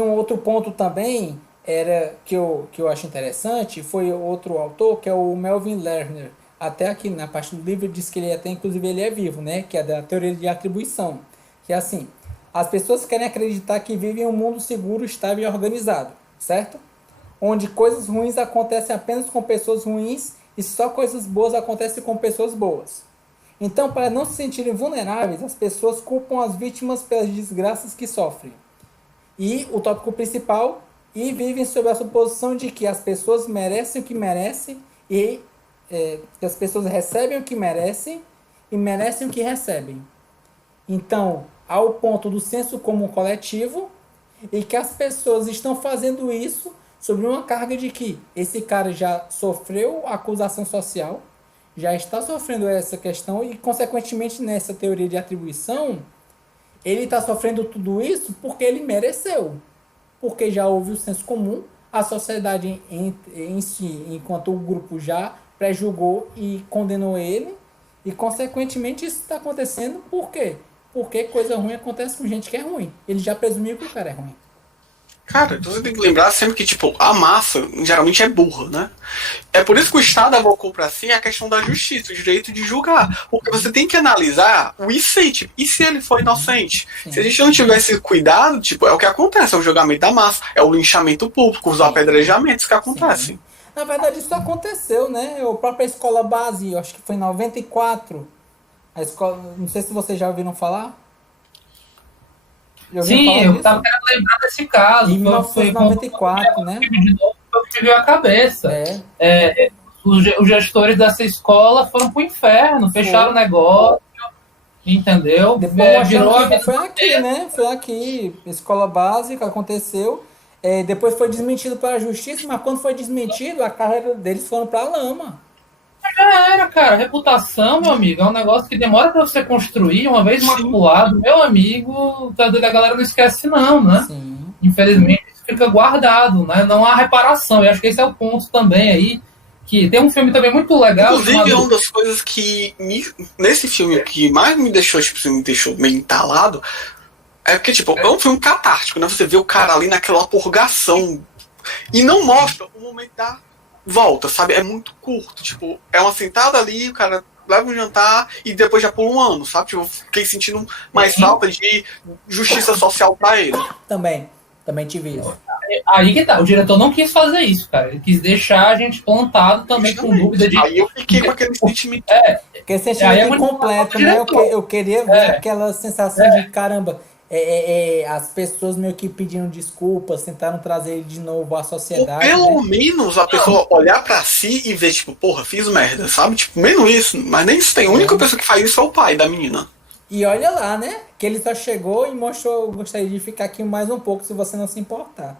um outro ponto também era que eu acho interessante, foi outro autor, que é o Melvin Lerner. Até aqui na parte do livro diz que inclusive ele é vivo, né? Que é da teoria de atribuição. Que é assim, as pessoas querem acreditar que vivem em um mundo seguro, estável e organizado, certo? Onde coisas ruins acontecem apenas com pessoas ruins e só coisas boas acontecem com pessoas boas. Então, para não se sentirem vulneráveis, as pessoas culpam as vítimas pelas desgraças que sofrem. E o tópico principal, e vivem sob a suposição de que as pessoas merecem o que merecem e que as pessoas recebem o que merecem e merecem o que recebem. Então, ao ponto do senso comum coletivo e que as pessoas estão fazendo isso sobre uma carga de que esse cara já sofreu acusação social, já está sofrendo essa questão e, consequentemente, nessa teoria de atribuição, ele está sofrendo tudo isso porque ele mereceu. Porque já houve o senso comum, a sociedade em si, enquanto o grupo já pré-julgou e condenou ele, e, consequentemente, isso está acontecendo por quê? Porque coisa ruim acontece com gente que é ruim. Ele já presumiu que o cara é ruim. Cara, você tem que lembrar sempre que, tipo, a massa geralmente é burra, né? É por isso que o Estado avocou pra si a questão da justiça, o direito de julgar. Porque você tem que analisar o e se, tipo, e se ele foi inocente? Sim. Se a gente não tivesse cuidado, tipo, é o que acontece, é o julgamento da massa, é o linchamento público, os apedrejamentos que acontecem. Sim. Na verdade, isso aconteceu, né? A própria escola base, eu acho que foi em 94. A escola, não sei se vocês já ouviram falar. Sim, eu estava querendo lembrar desse caso. Em 1994, né? Foi o que tive a cabeça. Os gestores dessa escola foram pro inferno, fecharam o negócio, entendeu? Depois foi aqui, né? Foi aqui, escola básica, aconteceu. Depois foi desmentido pela justiça, mas quando foi desmentido, a carreira deles foram pra lama. Já era, cara. Reputação, meu amigo, é um negócio que demora pra você construir. Uma vez maculado, meu amigo, a galera não esquece não, né? Sim. Infelizmente, isso fica guardado, né? Não há reparação. Eu acho que esse é o ponto também aí, que tem um filme também muito legal. Inclusive, uma das coisas que nesse filme que mais me deixou, tipo, me deixou meio entalado, é porque, tipo, é um filme catártico, né? Você vê o cara ali naquela purgação e não mostra o momento da volta, sabe? É muito curto, tipo, é uma sentada ali, o cara leva um jantar e depois já pula um ano, sabe? Tipo, eu fiquei sentindo mais falta de justiça social pra ele. Também tive isso. Aí que tá, o diretor não quis fazer isso, cara. Ele quis deixar a gente plantado também com dúvida de... Aí eu fiquei com aquele sentimento. Aquele sentimento incompleto, né? Eu queria ver aquela sensação de, caramba... as pessoas meio que pedindo desculpas, tentaram trazer ele de novo à sociedade. Ou pelo menos a pessoa olhar pra si e ver, tipo, porra, fiz merda, sabe? Tipo, menos isso, mas nem isso tem. A única pessoa que faz isso é o pai da menina. E olha lá, né? Que ele só chegou e mostrou, gostaria de ficar aqui mais um pouco se você não se importar.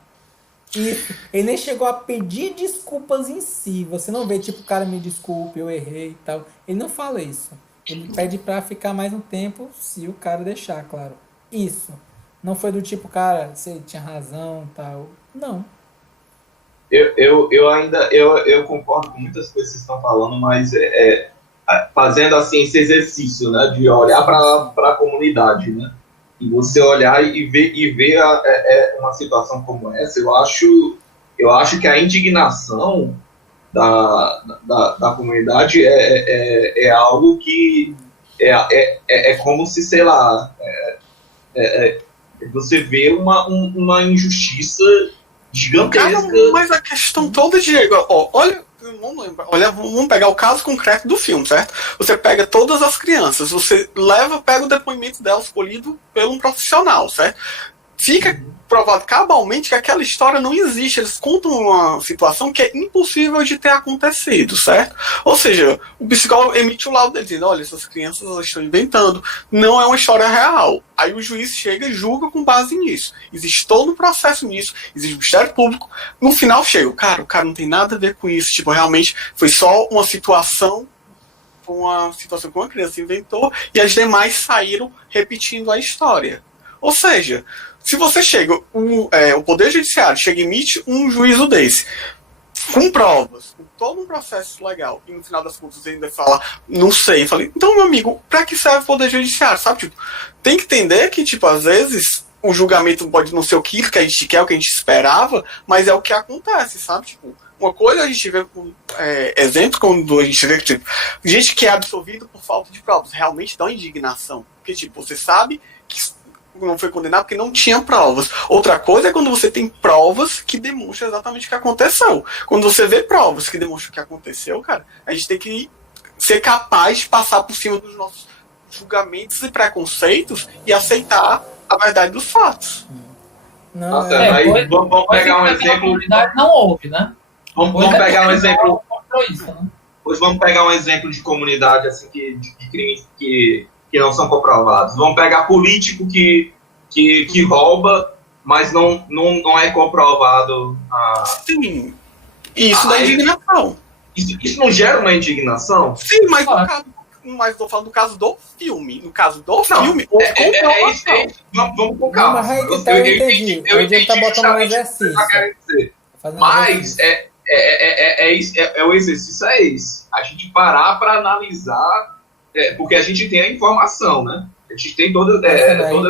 Isso. Ele nem chegou a pedir desculpas em si. Você não vê, tipo, o cara me desculpe, eu errei e tal. Ele não fala isso. Ele pede pra ficar mais um tempo, se o cara deixar, claro. Isso. Não foi do tipo, cara, você tinha razão e tal. Não. Eu concordo com muitas coisas que vocês estão falando, mas fazendo assim esse exercício, né, de olhar para a comunidade, né, e você olhar e ver uma situação como essa, eu acho que a indignação da comunidade é algo que é como se, sei lá, você vê uma injustiça gigantesca. Cara, mas a questão toda, Diego, olha, vamos pegar o caso concreto do filme, certo? Você pega todas as crianças, você pega o depoimento delas escolhido por um profissional, certo? Fica provado cabalmente que aquela história não existe. Eles contam uma situação que é impossível de ter acontecido, certo? Ou seja, o psicólogo emite o laudo dele, dizendo, olha, essas crianças elas estão inventando, não é uma história real. Aí o juiz chega e julga com base nisso. Existe todo um processo nisso, existe o Ministério Público. No final chega, o cara não tem nada a ver com isso. Tipo, realmente foi só uma situação que uma criança inventou e as demais saíram repetindo a história. Ou seja, se você chega, o Poder Judiciário chega e emite um juízo desse, com provas, com todo um processo legal, e no final das contas ele ainda fala, não sei, eu falei, então, meu amigo, pra que serve o Poder Judiciário, sabe? Tipo, tem que entender que, tipo, às vezes, o julgamento pode não ser o que a gente quer, o que a gente esperava, mas é o que acontece, sabe? Tipo, uma coisa a gente vê com exemplos, quando a gente vê tipo, gente que é absolvido por falta de provas, realmente dá uma indignação, porque, tipo, você sabe que não foi condenado porque não tinha provas. Outra coisa é quando você tem provas que demonstram exatamente o que aconteceu. Quando você vê provas que demonstram o que aconteceu, cara, a gente tem que ser capaz de passar por cima dos nossos julgamentos e preconceitos e aceitar a verdade dos fatos. Não, aí vamos pegar um exemplo. Não houve, né? Vamos pegar um exemplo. Isso, né? Pois vamos pegar um exemplo de comunidade assim, de crimes que não são comprovados. Vamos pegar político que rouba, mas não é comprovado. Sim, isso dá indignação. Isso não gera uma indignação? Sim, mas estou falando do caso do filme. No caso do filme, vamos com calma. Mas aí que tá, eu entendi. O Diego tá botando um exercício. Mas o exercício é esse. A gente parar para analisar, porque a gente tem a informação, né? A gente tem todas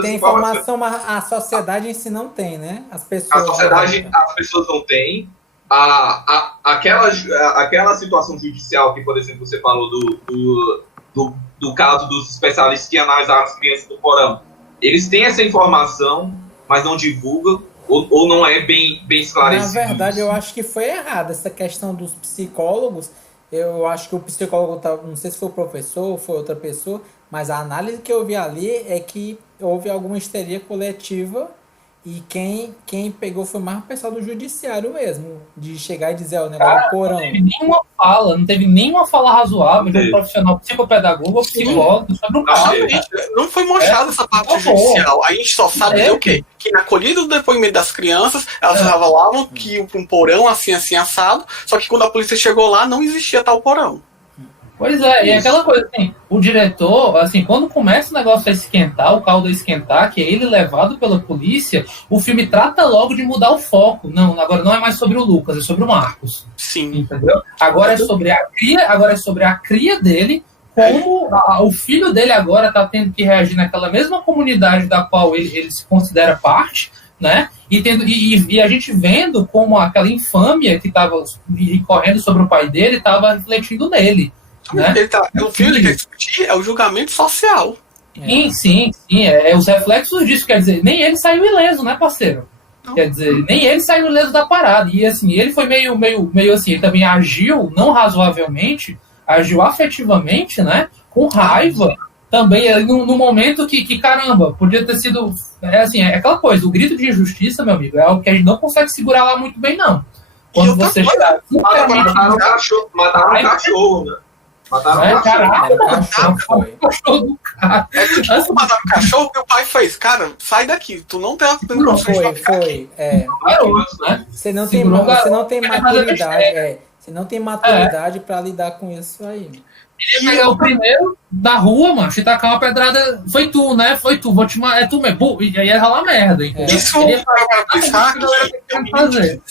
tem informação, mas a sociedade em si não tem, né? As pessoas não têm. Aquela situação judicial que, por exemplo, você falou do caso dos especialistas que analisaram as crianças do porão. Eles têm essa informação, mas não divulgam, ou não é bem esclarecido. Na verdade, eu acho que foi errado essa questão dos psicólogos. Eu acho que o psicólogo, não sei se foi o professor ou foi outra pessoa, mas a análise que eu vi ali é que houve alguma histeria coletiva e quem pegou foi mais o pessoal do judiciário mesmo, de chegar e dizer o negócio do porão. Não teve nenhuma fala razoável de um profissional psicopedagogo ou psicólogo sobre o caso. Não foi mostrada essa parte judicial. A gente só sabe o quê? Que na colhida do depoimento das crianças, elas falavam que iam para um porão assim assado, só que quando a polícia chegou lá, não existia tal porão. Pois é, e aquela coisa assim, o diretor, assim, quando começa o negócio a esquentar, o caldo a esquentar, que é ele levado pela polícia, o filme trata logo de mudar o foco. Não, agora não é mais sobre o Lucas, é sobre o Marcos. Sim. Entendeu? Agora é sobre a cria dele, como o filho dele agora está tendo que reagir naquela mesma comunidade da qual ele se considera parte, né? E a gente vendo como aquela infâmia que estava correndo sobre o pai dele estava refletindo nele. Né? O filme que ele quer discutir é o julgamento social. Sim. Os reflexos disso, quer dizer, nem ele saiu ileso, né, parceiro? Não. Quer dizer, nem ele saiu ileso da parada. E assim, ele foi meio assim, ele também agiu, não razoavelmente, agiu afetivamente, né? Com raiva. Também, no momento que, caramba, podia ter sido. É aquela coisa, o grito de injustiça, meu amigo, é algo que a gente não consegue segurar lá muito bem, não. Quando você chegar. Mataram um cachorro, né? Mataram É, o cachorro. caraca, Cachorro, o cachorro do cara. É tipo, mataram o cachorro que o pai fez. Cara, sai daqui. Tu não tem Não, Foi. Garoto, né? Você não Segurou o tem garoto, quer fazer maturidade, besteira. Você não tem maturidade pra lidar com isso aí. Ele ia pegar o primeiro da rua, mano, e tacar uma pedrada. Foi tu, né? Foi tu, vou te matar. É tu mesmo. E aí ia rolar merda, entendeu? Isso Ele ia para pensar fazer.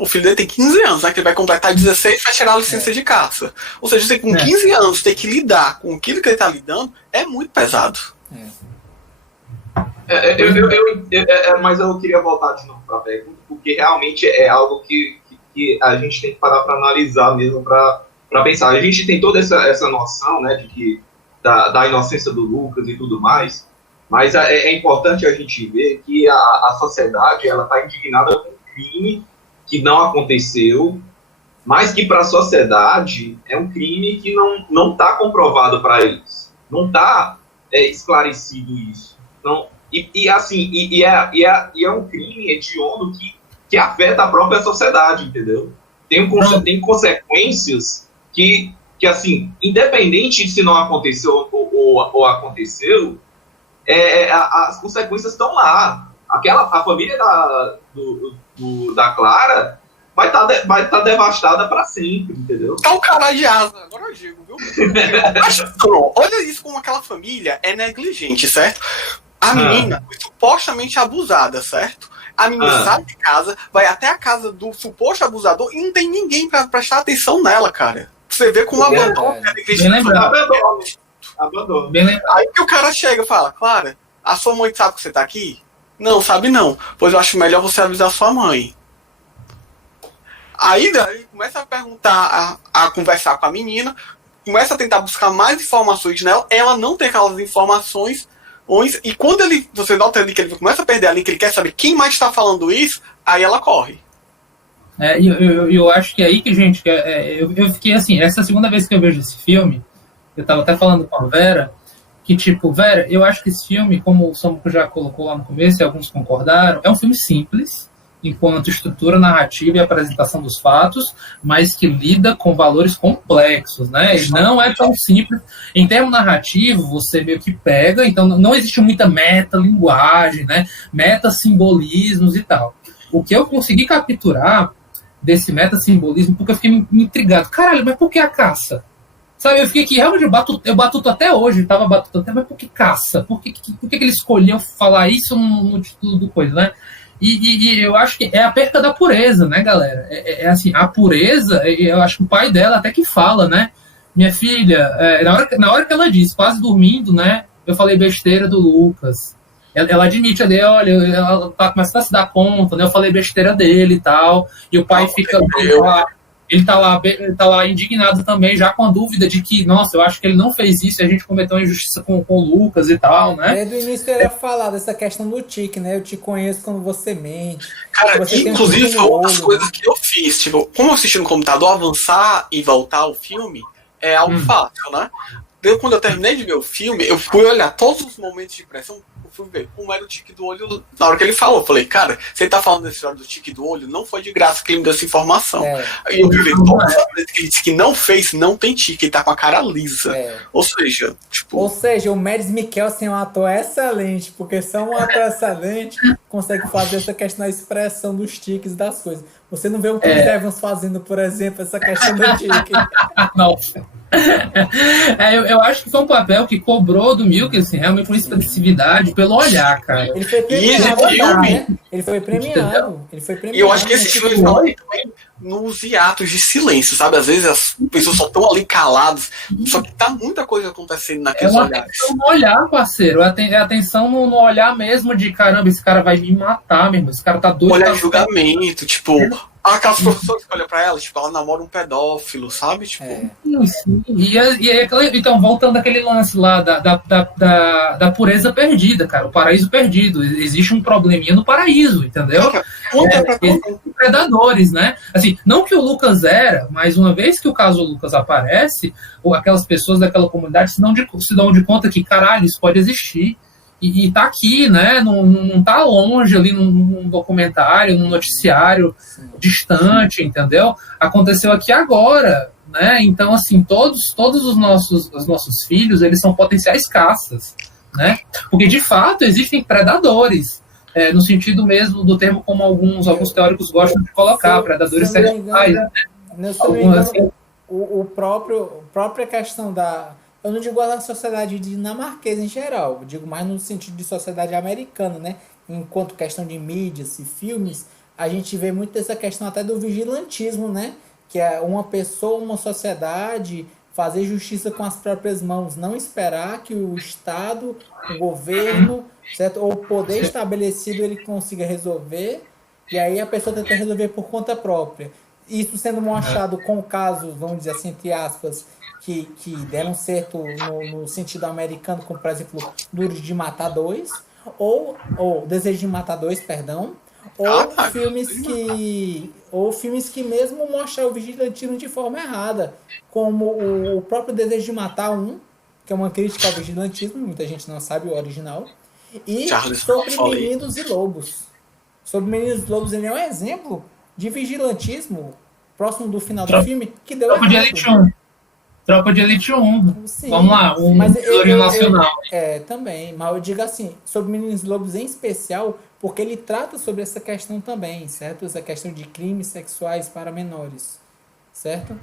o filho dele tem 15 anos, né? Que ele vai completar 16 e vai tirar a licença de caça. Ou seja, você com 15 anos ter que lidar com aquilo que ele tá lidando é muito pesado. Mas eu queria voltar de novo para a pergunta, porque realmente é algo que a gente tem que parar para analisar mesmo, para pensar. A gente tem toda essa noção, né, de que da inocência do Lucas e tudo mais, mas é importante a gente ver que a sociedade ela está indignada com um crime que não aconteceu, mas que para a sociedade é um crime que não está comprovado para eles, não está esclarecido isso. Não, é um crime hediondo que afeta a própria sociedade, entendeu? Tem consequências que, assim, independente de se não aconteceu ou aconteceu, as consequências estão lá. A família da Clara vai estar devastada para sempre, entendeu? Tá o cara de asa, agora eu digo, viu? Olha isso como aquela família é negligente, certo? A menina foi supostamente abusada, certo? A menina sai de casa, vai até a casa do suposto abusador e não tem ninguém pra prestar atenção nela, cara. Você vê como abandono. Abandono. Aí que o cara chega e fala, Clara, a sua mãe sabe que você tá aqui? Não, sabe não. Pois eu acho melhor você avisar sua mãe. Aí daí começa a perguntar, a conversar com a menina, começa a tentar buscar mais informações nela, ela não tem aquelas informações. E quando você nota ali que ele começa a perder ali, que ele quer saber quem mais está falando isso, aí ela corre. Eu acho que é aí que, gente, eu fiquei assim, essa é a segunda vez que eu vejo esse filme, eu tava até falando com a Vera, que tipo, Vera, eu acho que esse filme, como o Samuco já colocou lá no começo e alguns concordaram, é um filme simples, enquanto estrutura narrativa e apresentação dos fatos, mas que lida com valores complexos, né? E não é tão simples. Em termos narrativos, você meio que pega, então não existe muita metalinguagem, né? Meta-simbolismos e tal. O que eu consegui capturar desse meta-simbolismo, porque eu fiquei intrigado. Caralho, mas por que a caça? Sabe, eu fiquei aqui, realmente, eu batuto até hoje, tava batuto até, mas por que caça? Por que ele escolheu falar isso no título do coisa, né? E eu acho que é a perca da pureza, né, galera? Assim, a pureza, eu acho que o pai dela até que fala, né? Minha filha, na hora que ela diz, quase dormindo, né? Eu falei besteira do Lucas. Ela admite ali, olha, ela tá começando a se dar conta, né? Eu falei besteira dele e tal. E o pai fica... Ele tá lá indignado também, já com a dúvida de que, nossa, eu acho que ele não fez isso e a gente cometeu uma injustiça com o Lucas e tal, né? Desde o início ele ia falar dessa questão do tique, né? Eu te conheço quando você mente. Cara, você inclusive foi uma das coisas que eu fiz. Tipo, como eu assisti no computador, avançar e voltar ao filme é algo fácil, né? Quando eu terminei de ver o filme, eu fui olhar todos os momentos de pressão, eu fui ver como era o tique do olho na hora que ele falou. Eu falei, cara, você tá falando dessa história do tique do olho, não foi de graça que ele me deu essa informação. Aí eu vi todas as vezes que ele disse que não fez, não tem tique, ele tá com a cara lisa. Ou seja, o Mads Mikkelsen é um ator excelente, porque só um ator excelente consegue fazer essa questão da expressão dos tiques das coisas. Você não vê o Chris Evans fazendo, por exemplo, essa questão do tique. Nossa. Eu acho que foi um papel que cobrou do Mikkelsen realmente uma expressividade pelo olhar, cara. Ele foi premiado, né? Ele foi premiado. E eu acho que esse filme também nos hiatos de silêncio, sabe? Às vezes as pessoas só estão ali caladas, só que tá muita coisa acontecendo naqueles olhares. É uma atenção no olhar, parceiro. É atenção no olhar mesmo de, caramba, esse cara vai me matar mesmo. Esse cara tá doido. Olhar julgamento, tipo... Aquelas professoras que olham pra ela, tipo, ela namora um pedófilo, sabe? Tipo... Então, voltando àquele lance lá da pureza perdida, cara, o paraíso perdido. Existe um probleminha no paraíso, entendeu? Existem predadores, né? Assim, não que o Lucas era, mas uma vez que o caso Lucas aparece, ou aquelas pessoas daquela comunidade se dão de conta que, caralho, isso pode existir. E tá aqui, né? Não tá longe ali num documentário, num noticiário distante, entendeu? Aconteceu aqui agora. né? Então, assim, todos os nossos filhos, eles são potenciais caças, né? Porque, de fato, existem predadores, no sentido mesmo do termo como alguns teóricos gostam de colocar, predadores sexuais, né? O própria questão eu não digo da sociedade dinamarquesa em geral, eu digo mais no sentido de sociedade americana, né? Enquanto questão de mídias e filmes, a gente vê muito essa questão até do vigilantismo, né? Que é uma pessoa, uma sociedade fazer justiça com as próprias mãos, não esperar que o Estado, o governo, certo? Ou o poder estabelecido ele consiga resolver, e aí a pessoa tenta resolver por conta própria. Isso sendo mostrado com casos, vamos dizer assim, entre aspas, que deram certo no sentido americano, como por exemplo, Duro de Matar 2, ou Desejo de Matar 2, perdão, ou filmes que mesmo mostram o vigilantismo de forma errada, como o próprio Desejo de Matar 1, que é uma crítica ao vigilantismo, muita gente não sabe o original, e sobre Meninos e Lobos. Sobre Meninos e Lobos, ele é um exemplo de vigilantismo próximo do final do filme que deu errado. Tropa de Elite 1. Sim, vamos lá, tesouro nacional. Também, mas eu digo assim, sobre Meninos e Lobos em especial, porque ele trata sobre essa questão também, certo? Essa questão de crimes sexuais para menores, certo?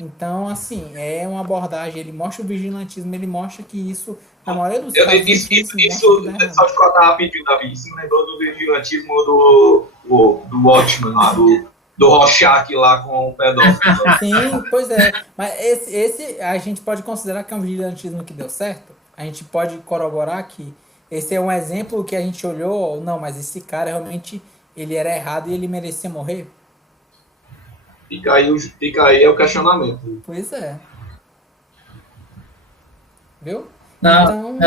Então, assim, é uma abordagem, ele mostra o vigilantismo, ele mostra que isso, na maioria dos casos... Isso só te cortar rapidinho, Davi, isso me lembrou do vigilantismo do Watchmen lá, do Rorschach lá com o pedófilo. Sim, pois é. Mas esse a gente pode considerar que é um vigilantismo que deu certo? A gente pode corroborar que esse é um exemplo que a gente olhou, não, mas esse cara realmente, ele era errado e ele merecia morrer? Fica aí o questionamento. Pois é. Viu? Não, então,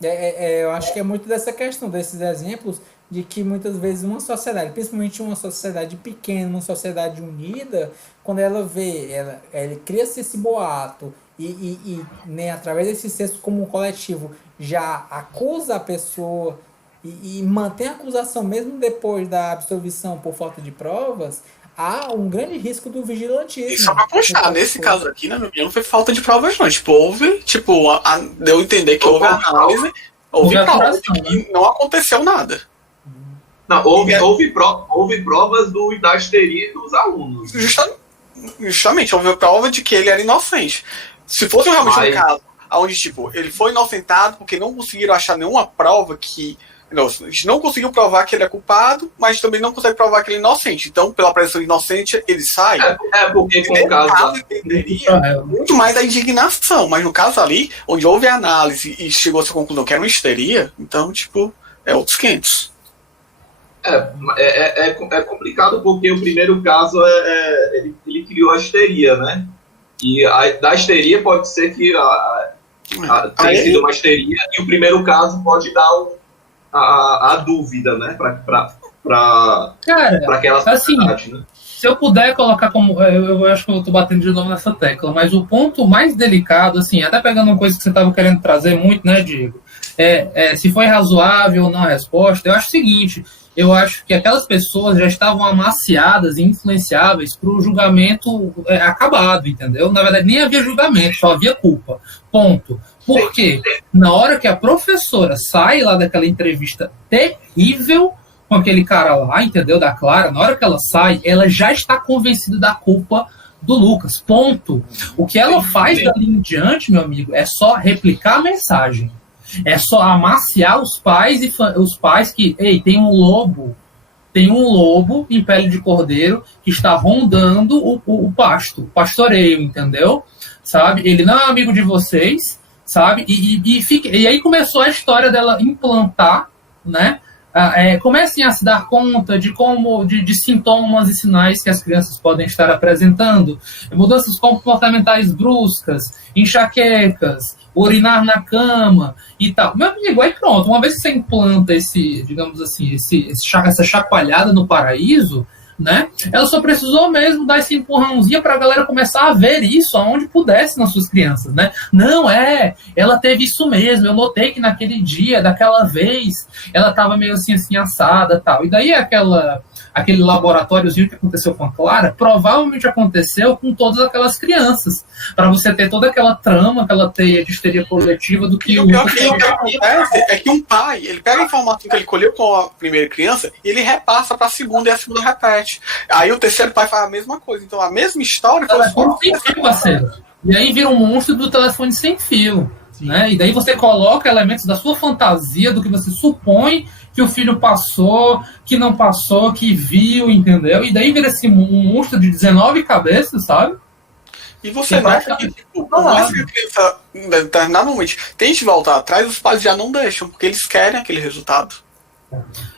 eu acho que é muito dessa questão, desses exemplos, de que muitas vezes uma sociedade, principalmente uma sociedade pequena, uma sociedade unida, quando ela vê, ela cria-se esse boato e né, através desse senso comum coletivo já acusa a pessoa e mantém a acusação mesmo depois da absolvição por falta de provas, há um grande risco do vigilantismo. E só pra puxar, nesse caso aqui, na minha opinião, não foi falta de provas não. Deu a entender que houve análise, houve prova, e não aconteceu nada. Não, houve provas da histeria dos alunos. Justamente, houve prova de que ele era inocente. Se fosse realmente um caso onde, ele foi inocentado porque não conseguiram achar nenhuma prova que... Não, a gente não conseguiu provar que ele é culpado, mas também não consegue provar que ele é inocente. Então, pela presunção de inocente, ele sai. Porque no caso entenderia muito mais da indignação. Mas no caso ali, onde houve a análise e chegou a essa conclusão que era uma histeria, então, é outros 500. É complicado porque o primeiro caso ele criou a histeria, né? E da histeria pode ser que tenha sido uma histeria, e o primeiro caso pode dar a dúvida, né? Para aquela sociedade, assim, né? Se eu puder colocar como... Eu acho que eu tô batendo de novo nessa tecla, mas o ponto mais delicado, assim, até pegando uma coisa que você estava querendo trazer muito, né, Diego? Se foi razoável ou não a resposta, eu acho o seguinte... Eu acho que aquelas pessoas já estavam amaciadas e influenciáveis para o julgamento acabado, entendeu? Na verdade, nem havia julgamento, só havia culpa. Ponto. Por quê? Na hora que a professora sai lá daquela entrevista terrível com aquele cara lá, entendeu? Da Clara, na hora que ela sai, ela já está convencida da culpa do Lucas. Ponto. O que ela faz dali em diante, meu amigo, é só replicar a mensagem. É só amaciar os pais que, tem um lobo em pele de cordeiro que está rondando o pastoreio, entendeu? Sabe? Ele não é amigo de vocês, sabe? E aí começou a história dela implantar, né? Comecem a se dar conta de sintomas e sinais que as crianças podem estar apresentando, mudanças comportamentais bruscas, enxaquecas, urinar na cama e tal. Meu amigo, aí pronto, uma vez que você implanta essa chacoalhada no paraíso, né? Ela só precisou mesmo dar esse empurrãozinho para a galera começar a ver isso aonde pudesse nas suas crianças, né? Não, ela teve isso mesmo, eu notei que naquele dia, daquela vez, ela estava meio assim assada, tal. E daí aquele laboratóriozinho que aconteceu com a Clara, provavelmente aconteceu com todas aquelas crianças, para você ter toda aquela trama, aquela teia de histeria coletiva do que o pior que acontece é que um pai, ele pega a informação que ele colheu com a primeira criança e ele repassa para a segunda e a segunda repete. Aí o terceiro pai faz a mesma coisa. Então a mesma história... E aí vira um monstro do telefone sem fio. Né? E daí você coloca elementos da sua fantasia, do que você supõe que o filho passou, que não passou, que viu, entendeu? E daí vira assim, um monstro de 19 cabeças, sabe? E você nota que, tipo, por mais que a criança, em determinado momento, tente voltar atrás, os pais já não deixam, porque eles querem aquele resultado.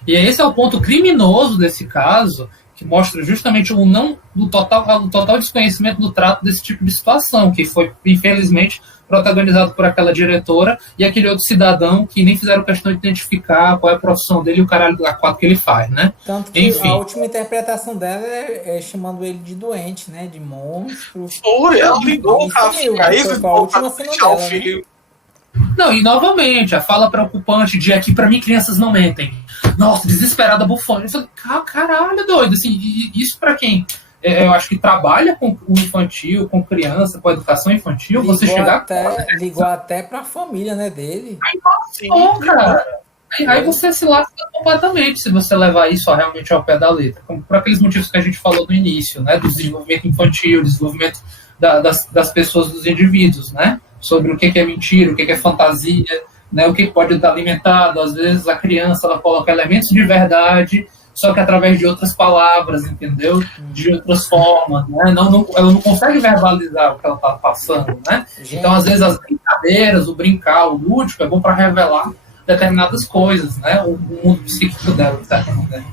E esse é o ponto criminoso desse caso, que mostra justamente o total desconhecimento do trato desse tipo de situação, que foi, infelizmente, protagonizado por aquela diretora e aquele outro cidadão que nem fizeram questão de identificar qual é a profissão dele e o caralho da quatro que ele faz, né? Tanto que enfim, a última interpretação dela é chamando ele de doente, né? De monstro. Foi, ela ligou a última cena dela, né? Não, e novamente, a fala preocupante de aqui pra mim crianças não mentem. Nossa, desesperada bufona. Eu falei, caralho, doido, assim, isso pra quem... Eu acho que trabalha com o infantil, com criança, com a educação infantil, você chegar... Ligou até pra família, né, dele. Aí, cara. Aí você se lasca completamente se você levar isso realmente ao pé da letra. Como por aqueles motivos que a gente falou no início, né, do desenvolvimento infantil, desenvolvimento das pessoas, dos indivíduos, né? Sobre o que é mentira, o que é fantasia, né, o que pode estar alimentado. Às vezes a criança ela coloca elementos de verdade, só que através de outras palavras, entendeu? De outras formas, né? Ela não consegue verbalizar o que ela está passando, né? Então, às vezes, as brincadeiras, o brincar, o lúdico é bom para revelar determinadas coisas, né? O mundo psíquico dela, de certa maneira.